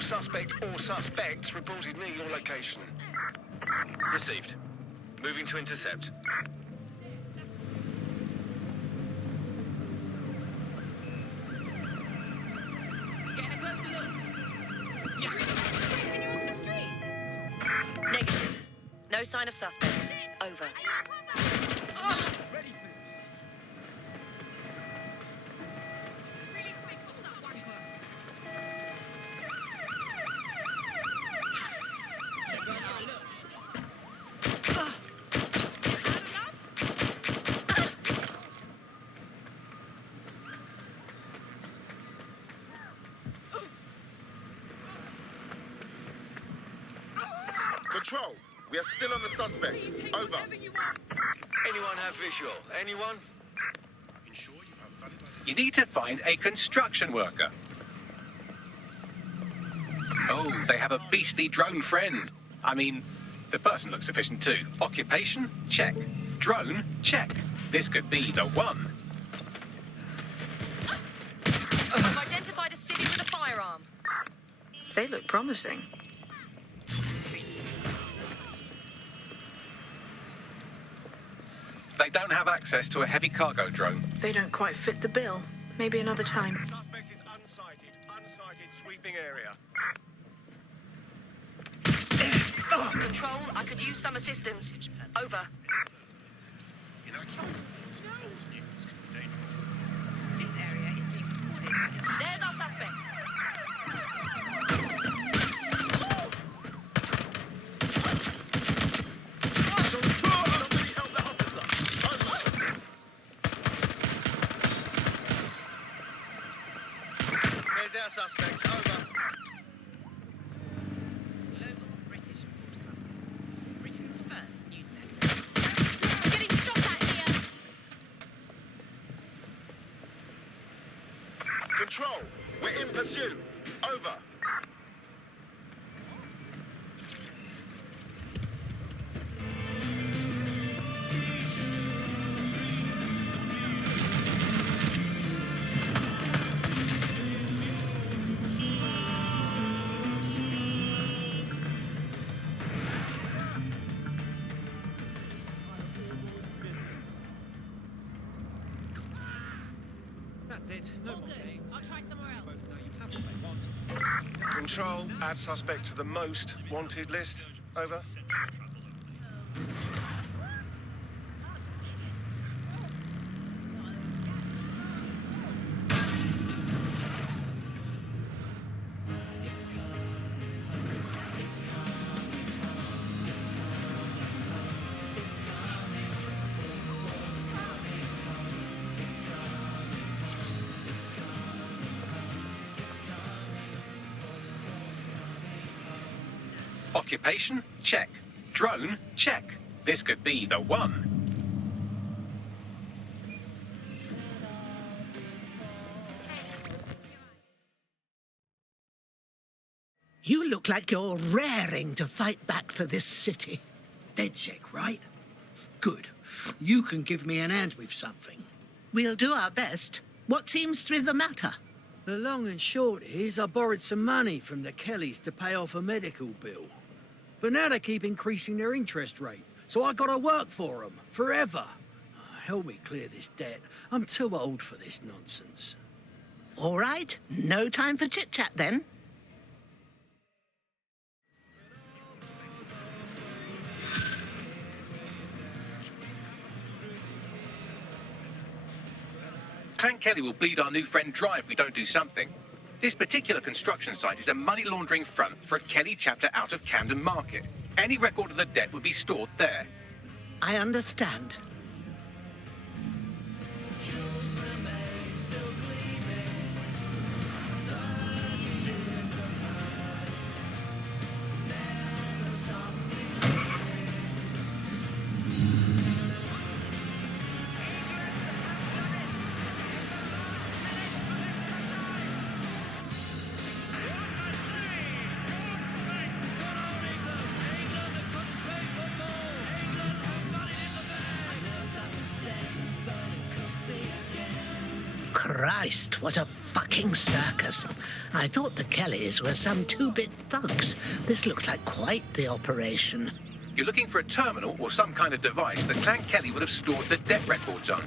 Suspect or suspects reported near your location. Received. Moving to intercept. No sign of suspect. Over. Control, we are still on the suspect. Over. Anyone have visual? Anyone? You need to find a construction worker. Oh, they have a beastly drone friend. I mean, the person looks sufficient too. Occupation? Check. Drone? Check. This could be the one. I've identified a city with a firearm. They look promising. They don't have access to a heavy cargo drone. They don't quite fit the bill. Maybe another time. Suspect is unsighted. Unsighted sweeping area. Control, I could use some assistance. Over. This area is being supported. There's our suspect. There's our suspect. Over. Global British broadcaster. Britain's first news network. Getting shot at here. Control, we're in pursuit. Over. That's it. No more games. I'll try somewhere else. Both know you have what they want. Control, add suspect to the most wanted list. Over. Occupation? Check. Drone? Check. This could be the one. You look like you're raring to fight back for this city. DedSec, right? Good. You can give me an hand with something. We'll do our best. What seems to be the matter? The long and short is I borrowed some money from the Kellys to pay off a medical bill. But now they keep increasing their interest rate, so I gotta work for them, forever. Help me clear this debt. I'm too old for this nonsense. All right, no time for chit-chat then. Clan Kelly will bleed our new friend dry if we don't do something. This particular construction site is a money laundering front for a Kelly chapter out of Camden Market. Any record of the debt would be stored there. I understand. Christ, what a fucking circus. I thought the Kellys were some two-bit thugs. This looks like quite the operation. You're looking for a terminal or some kind of device that Clan Kelly would have stored the debt records on.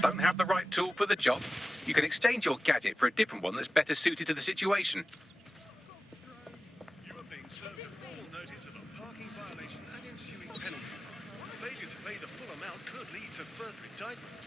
Don't have the right tool for the job? You can exchange your gadget for a different one that's better suited to the situation. You are being served a formal notice of a parking violation and ensuing penalty. Failure to pay the full amount could lead to further indictment.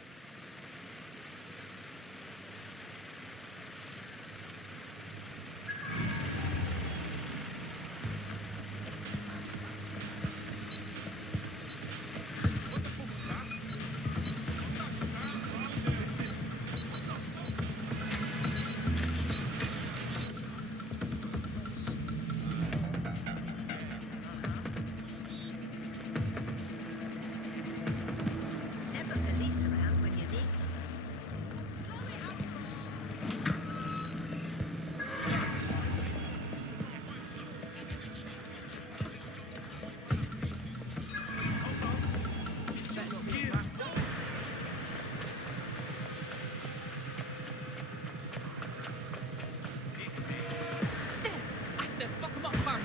Let's fuck 'em up, fam.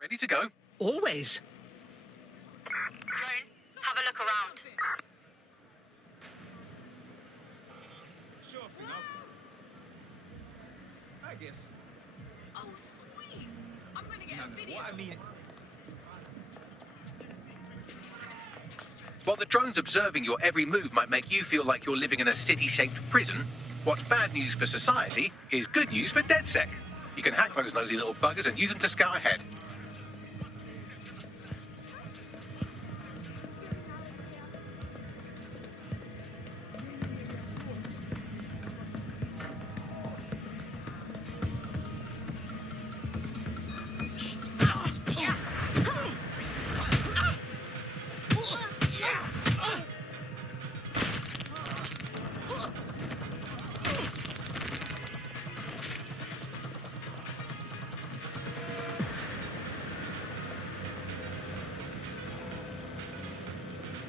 Ready to go? Always. Drone, have a look around. Sure thing, I guess. Oh, sweet. I'm gonna get a video. What I mean... While the drones observing your every move might make you feel like you're living in a city-shaped prison, what's bad news for society is good news for DedSec. You can hack those nosy little buggers and use them to scout ahead.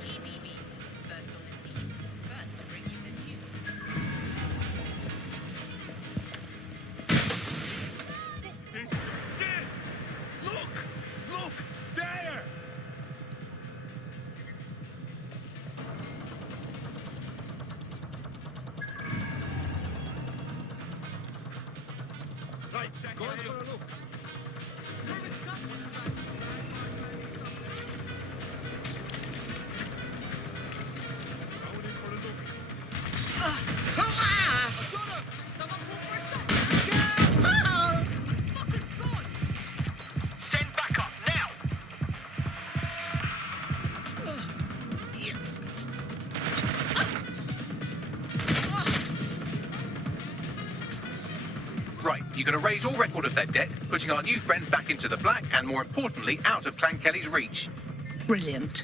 GBB, first on the scene, first to bring you the news. This dead! Look! Look! There! Right, go on, have a look. Send backup now! Right, you can erase all record of their debt, putting our new friend back into the black and, more importantly, out of Clan Kelly's reach. Brilliant.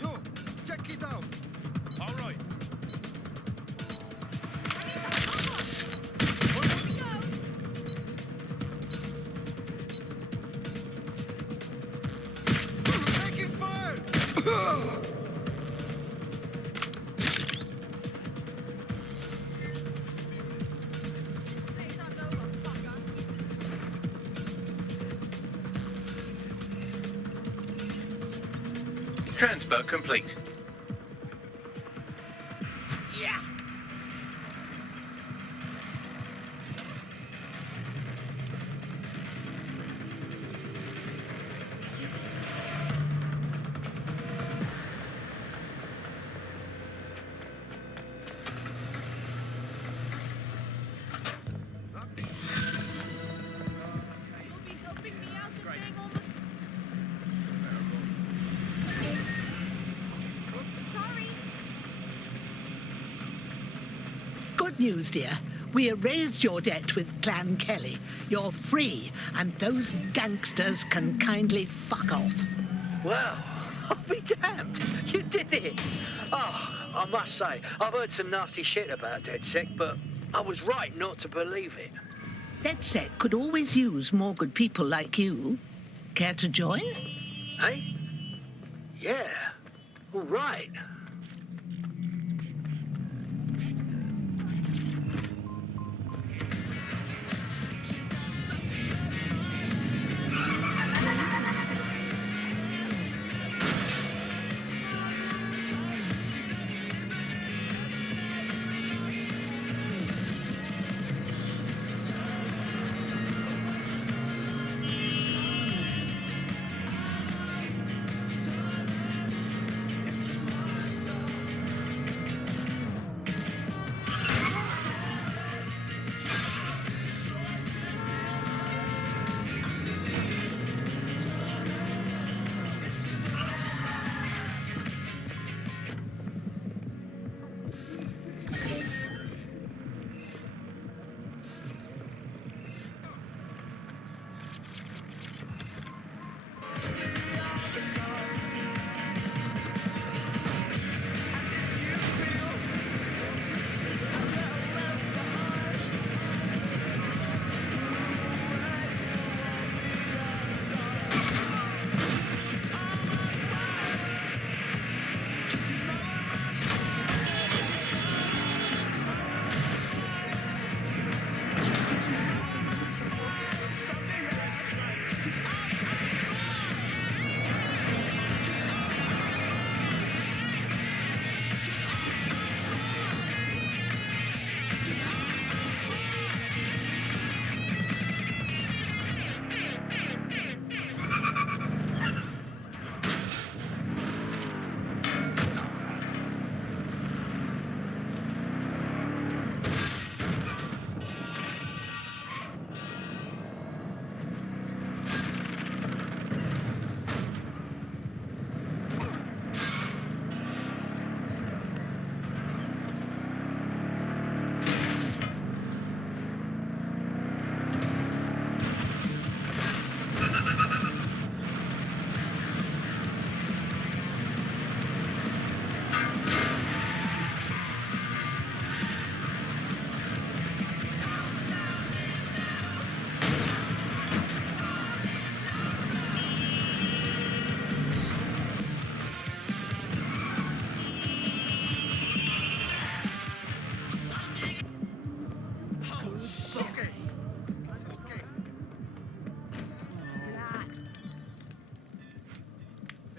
Yo, check it out. All right. Taking fire! Transfer complete. Good news, dear. We erased your debt with Clan Kelly. You're free, and those gangsters can kindly fuck off. Well, I'll be damned. You did it. Oh, I must say, I've heard some nasty shit about DedSec, but I was right not to believe it. DedSec could always use more good people like you. Care to join? Hey? Yeah. All right.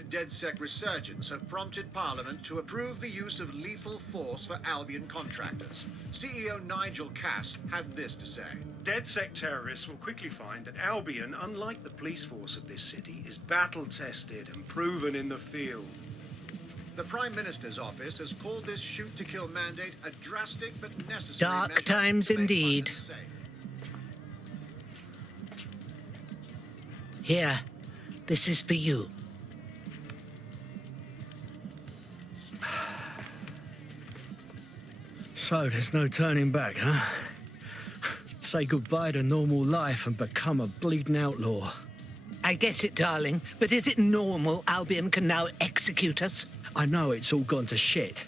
DedSec resurgence have prompted Parliament to approve the use of lethal force for Albion contractors. CEO Nigel Cass had this to say. DedSec terrorists will quickly find that Albion, unlike the police force of this city, is battle-tested and proven in the field. The Prime Minister's office has called this shoot-to-kill mandate a drastic but necessary Dark measure times to make indeed. London safe. Here, this is for you. So there's no turning back, huh? Say goodbye to normal life and become a bleeding outlaw. I get it, darling, but is it normal Albion can now execute us? I know it's all gone to shit,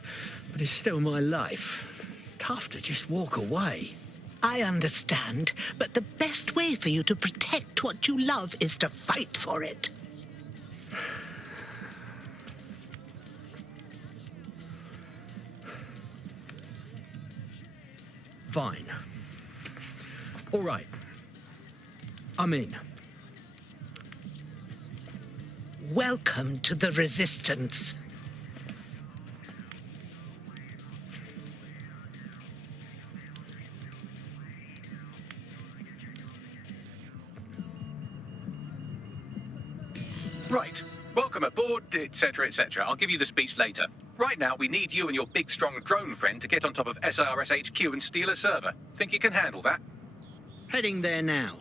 but it's still my life. Tough to just walk away. I understand, but the best way for you to protect what you love is to fight for it. Fine. All right. I'm in. Welcome to the Resistance. Right. Welcome aboard, etc., etc. I'll give you the speech later. Right now, we need you and your big, strong drone friend to get on top of SRS HQ and steal a server. Think you can handle that? Heading there now.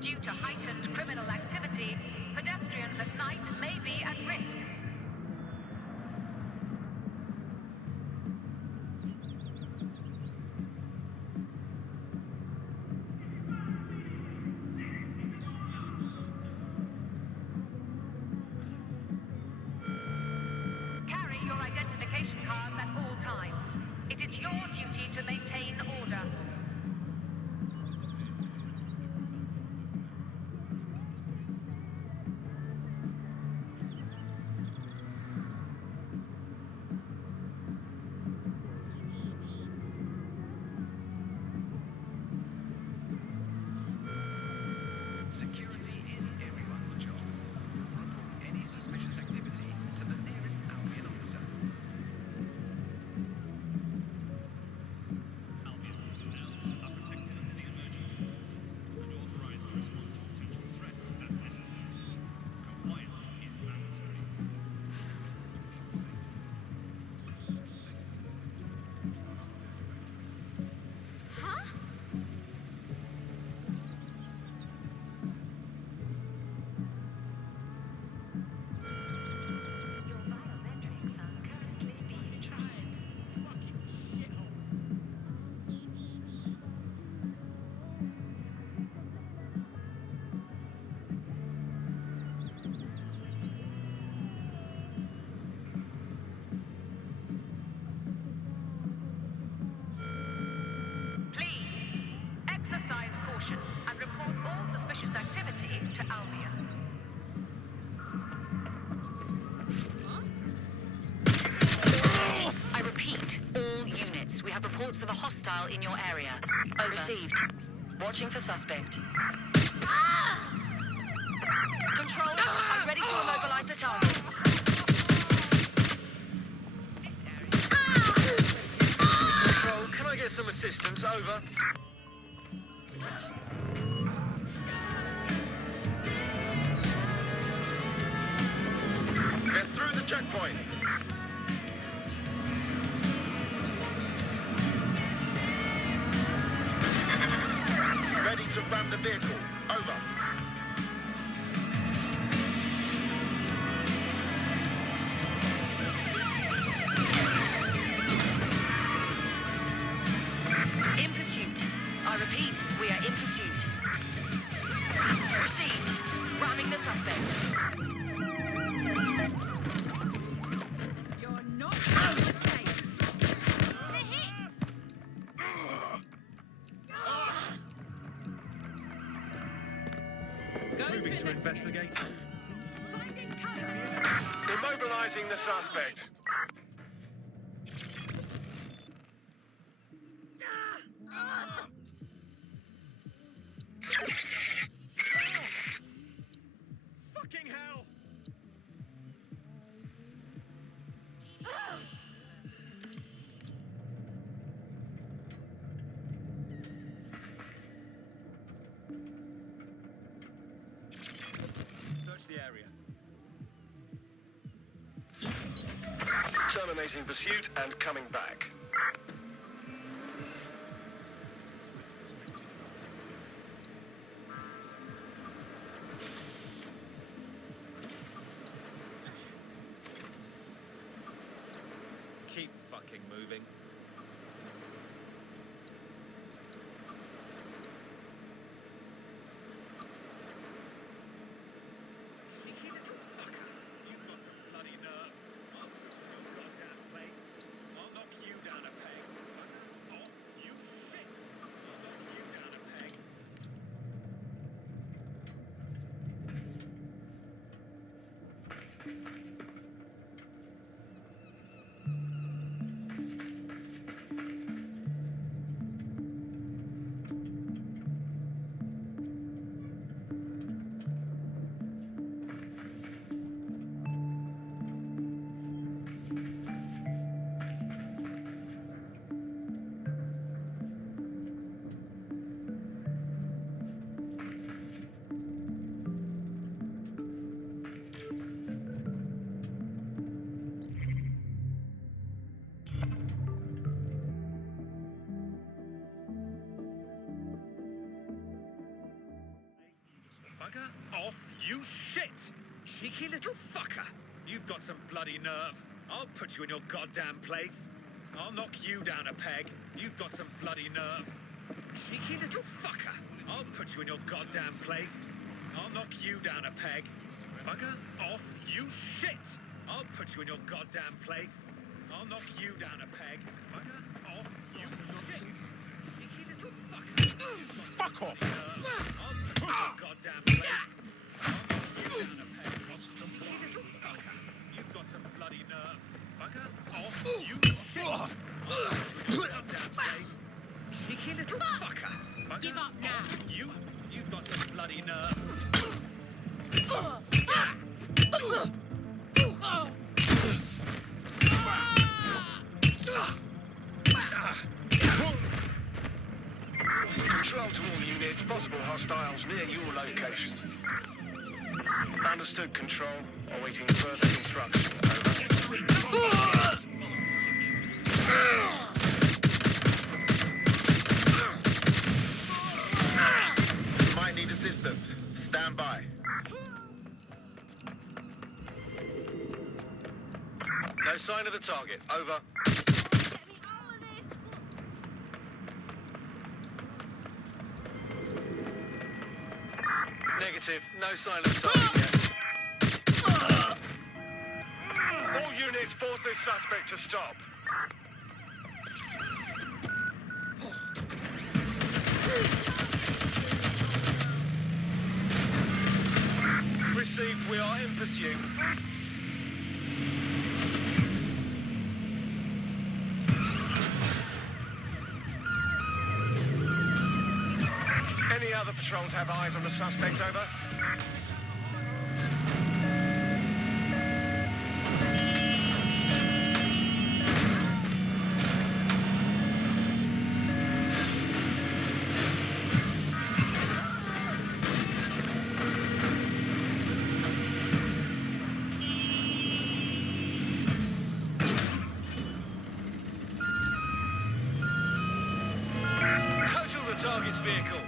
Due to heightened criminal activity, pedestrians at night may be at risk. Carry your identification cards at all times. It is your duty to maintain order. Security is everyone's job. Report any suspicious activity to the nearest Albion officer. Albion personnel are protected in any emergency and authorized to respond to potential threats as necessary. Compliance is mandatory. Huh? Please, exercise caution and report all suspicious activity to Albion. I repeat, all units. We have reports of a hostile in your area. Over. Received. Watching for suspect. Control, I'm ready to immobilize the target. Control, can I get some assistance? Over. Get through the checkpoint. Ready to ram the vehicle. Over. In pursuit. I repeat, we are in pursuit. Received. Ramming the suspect. You're not out of safe. The hit! Moving to investigate. Finding cover. Immobilizing the suspect. Fucking hell! Search the area. Terminating pursuit and coming back. Keep fucking moving. Bugger off, you shit! Cheeky little fucker! You've got some bloody nerve. I'll put you in your goddamn place. I'll knock you down a peg. You've got some bloody nerve. Cheeky little fucker! I'll put you in your goddamn place. I'll knock you down a peg. Bugger off, you shit! I'll put you in your goddamn place. I'll knock you down a peg. Bugger off, you shit! Cheeky little fucker! Fuck off! I'll put you in your goddamn place. I'll knock you down a peg. Cheeky little fucker! You've got some bloody nerve. Bugger off, you shit! I'll put you in your goddamn place. Cheeky little fucker! Bugger Give up now. off, you've got some bloody nerve. Control to all units, possible hostiles near your location. Understood, Control. Awaiting further instruction. Over. Might need assistance. Stand by. No sign of the target. Over. Negative. No sign of the target yet. All units force this suspect to stop. Received. We are in pursuit. Any other patrols have eyes on the suspect? Over. Total the target's vehicle.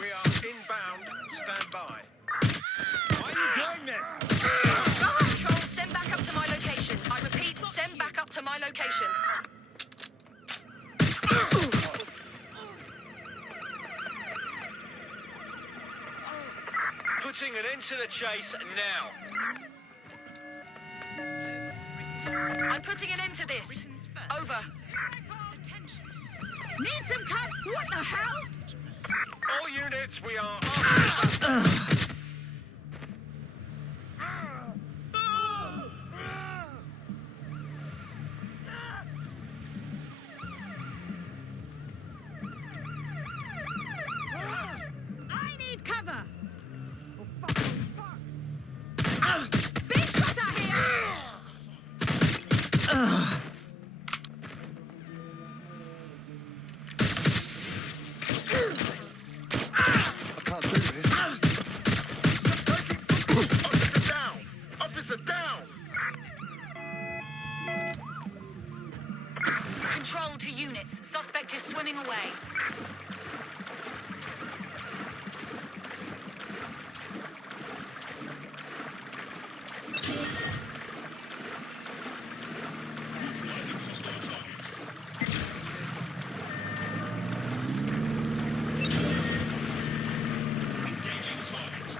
We are inbound. Stand by. Why are you doing this? Control, send back up to my location. I repeat, send back up to my location. Putting an end to the chase now. I'm putting an end to this. Over. Need some cut. What the hell? All units, we are after. I need cover. Big shot out here. I can't do this. Control to units. Suspect is swimming away. Neutralizing hostile target. Engaging target.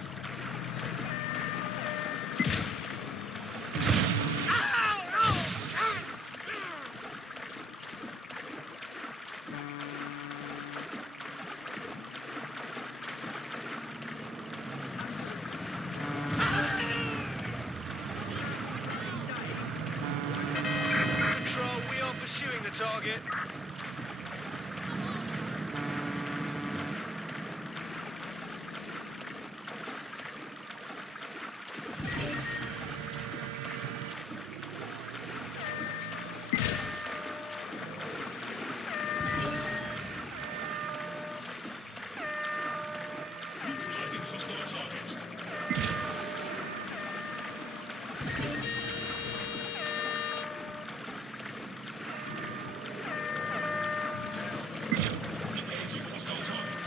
Control, we are pursuing the target. Neutralizing hostile target. Engaging hostile target.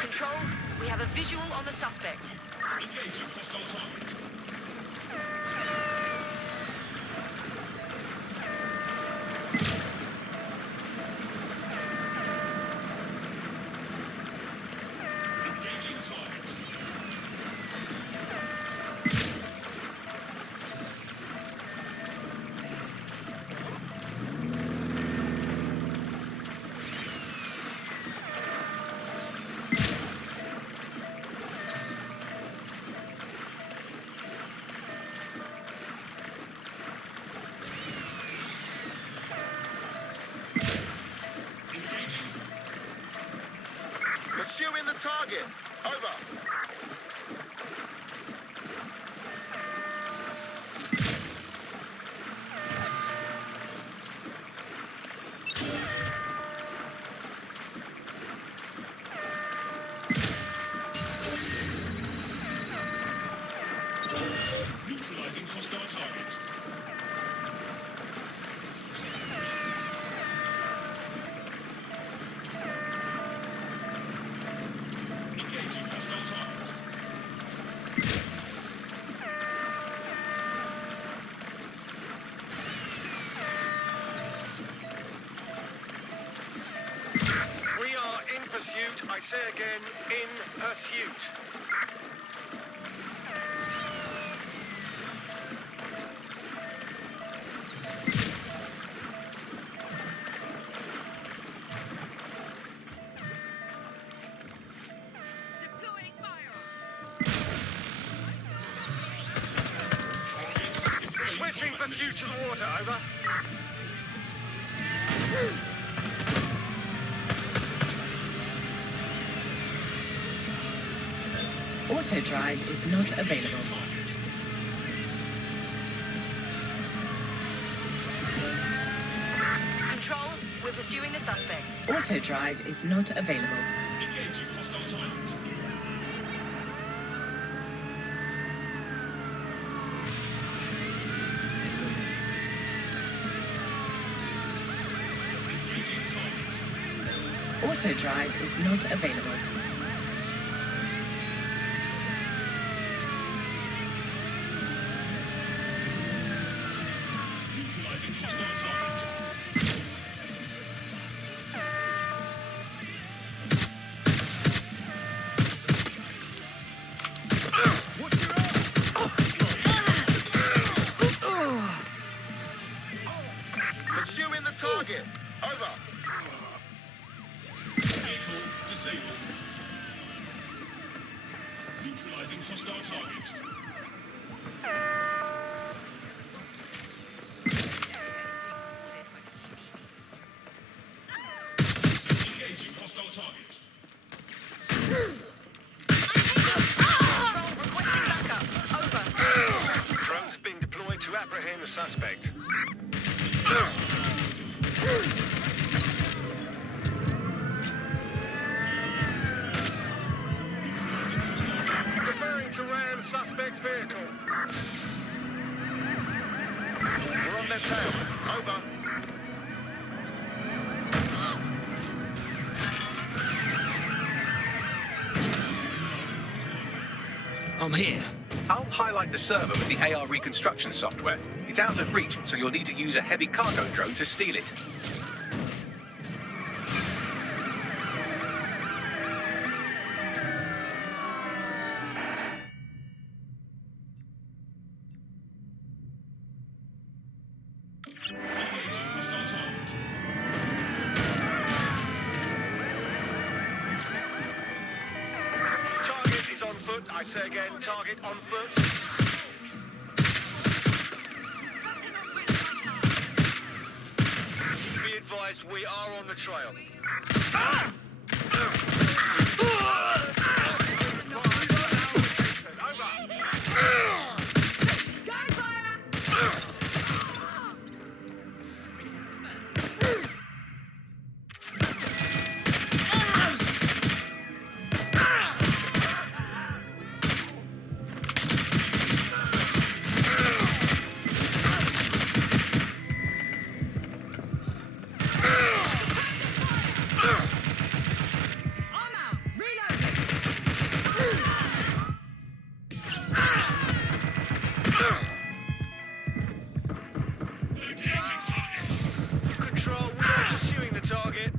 Control, we have a visual on the suspect. Engaging hostile target. Engaging target. Pursuing the target. Over. Neutralizing hostile target. Engaging hostile target. We are in pursuit. I say again, in pursuit. Deploying fire. Switching pursuit to the water. Over. Auto drive is not available. Control, we're pursuing the suspect. Auto drive is not available. Engaging hostile target. Engaging target. Auto drive is not available. Neutralizing hostile target. Pursuing the target. Over. Vehicle disabled. Neutralizing hostile target. Engaging hostile target. Drones being deployed to apprehend the suspect. Preparing to ram suspects We're on their tail. Over. I'm here. I'll highlight the server with the AR reconstruction software. It's out of reach, so you'll need to use a heavy cargo drone to steal it. Target is on foot. I say again, target on foot. Be advised, we are on the trail. Control, we are pursuing the target.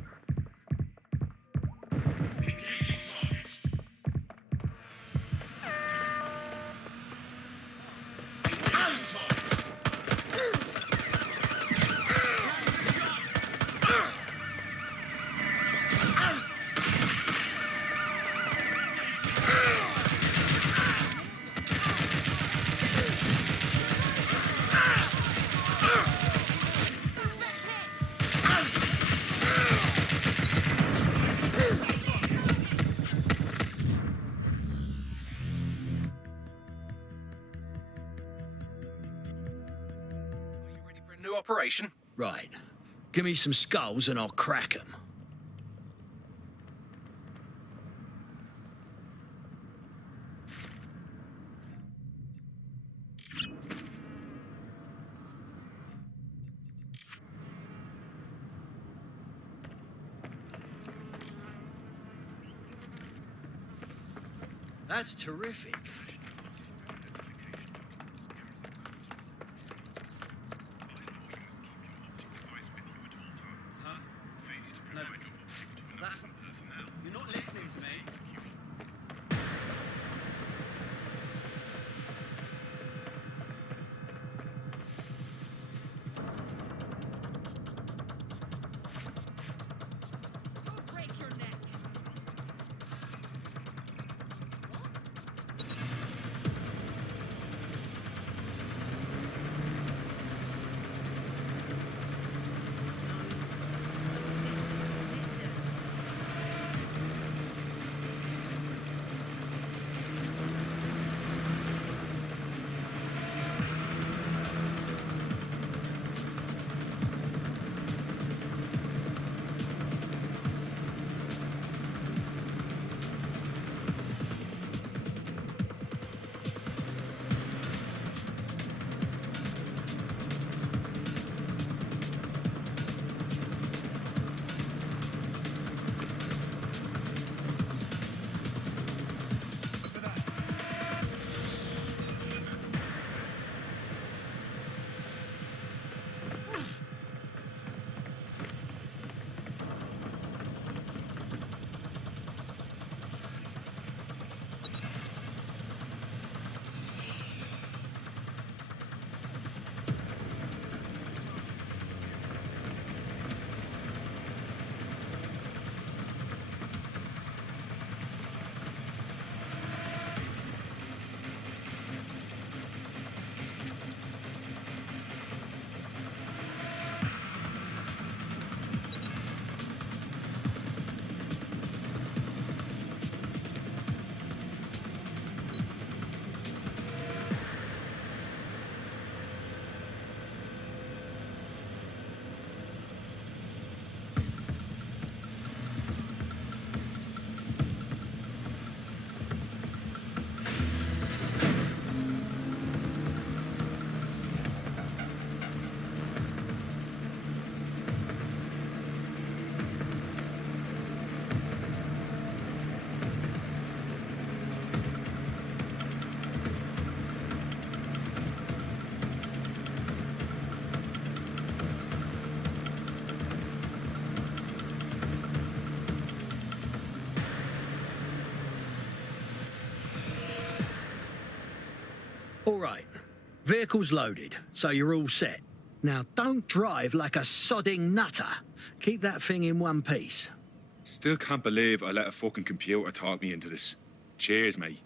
New operation? Right. Give me some skulls and I'll crack 'em. That's terrific. No, you're not listening to me. All right. Vehicle's loaded, so you're all set. Now, don't drive like a sodding nutter. Keep that thing in one piece. Still can't believe I let a fucking computer talk me into this. Cheers, mate.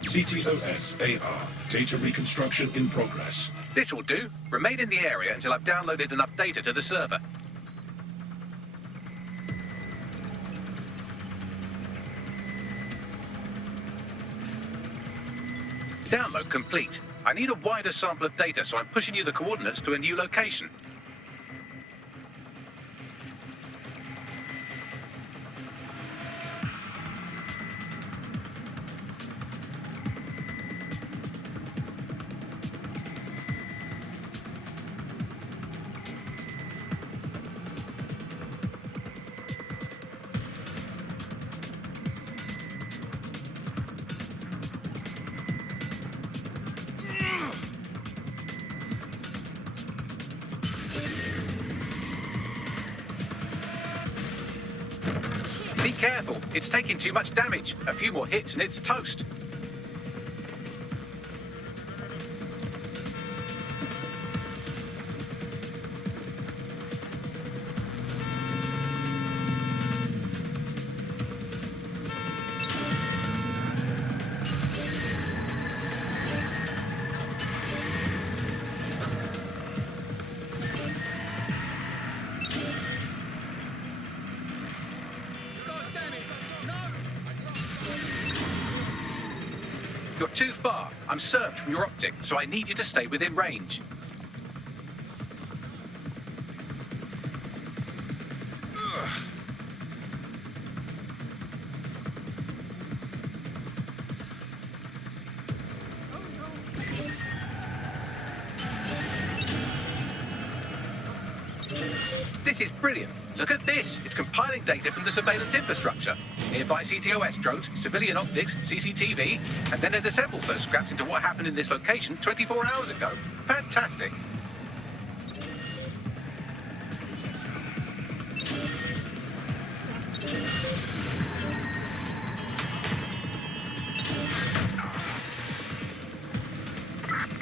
CTOS-AR. Data reconstruction in progress. This will do. Remain in the area until I've downloaded enough data to the server. Download complete. I need a wider sample of data, so I'm pushing you the coordinates to a new location. Be careful, it's taking too much damage. A few more hits and it's toast. You're too far. I'm served from your optic, so I need you to stay within range. This is brilliant. Look at this. It's compiling data from the surveillance infrastructure. Nearby CTOS drones, civilian optics, CCTV, and then it assembles those scraps into what happened in this location 24 hours ago. Fantastic.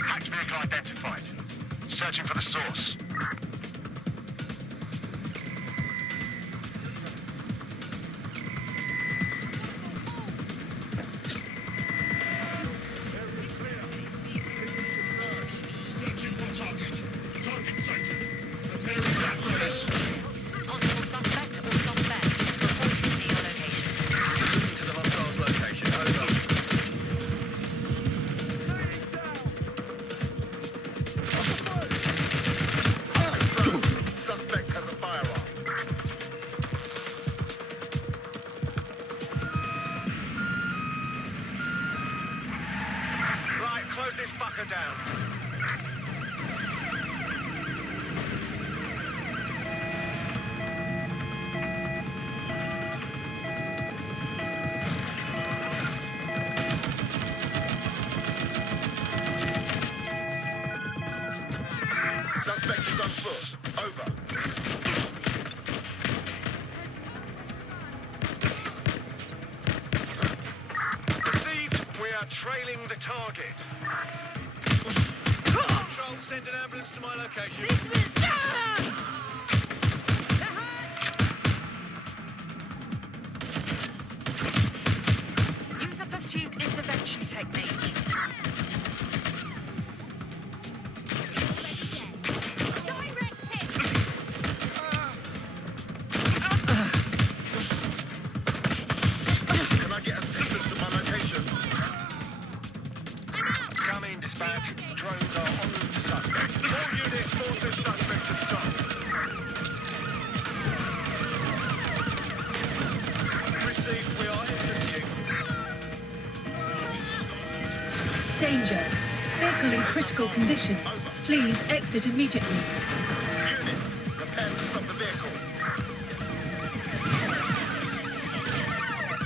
Hacked vehicle identified. Searching for the source. Suspect is on foot. Over. Received. We are trailing the target. Control, send an ambulance to my location. Use a pursuit intervention technique. Can I get assistance to my location? Come in, dispatch. Drones are en route to suspect. All units, force this suspect to stop. Received. We are in pursuit. Danger. Vehicle in critical condition. Please exit immediately. Units, prepare to stop the vehicle.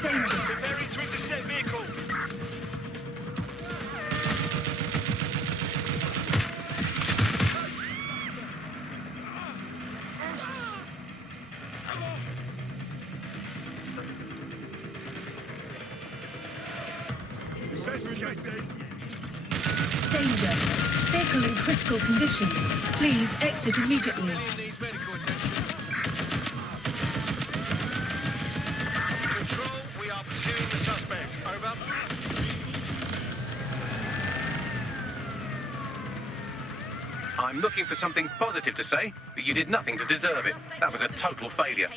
Danger. Preparing to intercept vehicle. critical condition. Please exit immediately. Control, we are pursuing the suspect. Over. I'm looking for something positive to say, but you did nothing to deserve it. That was a total failure.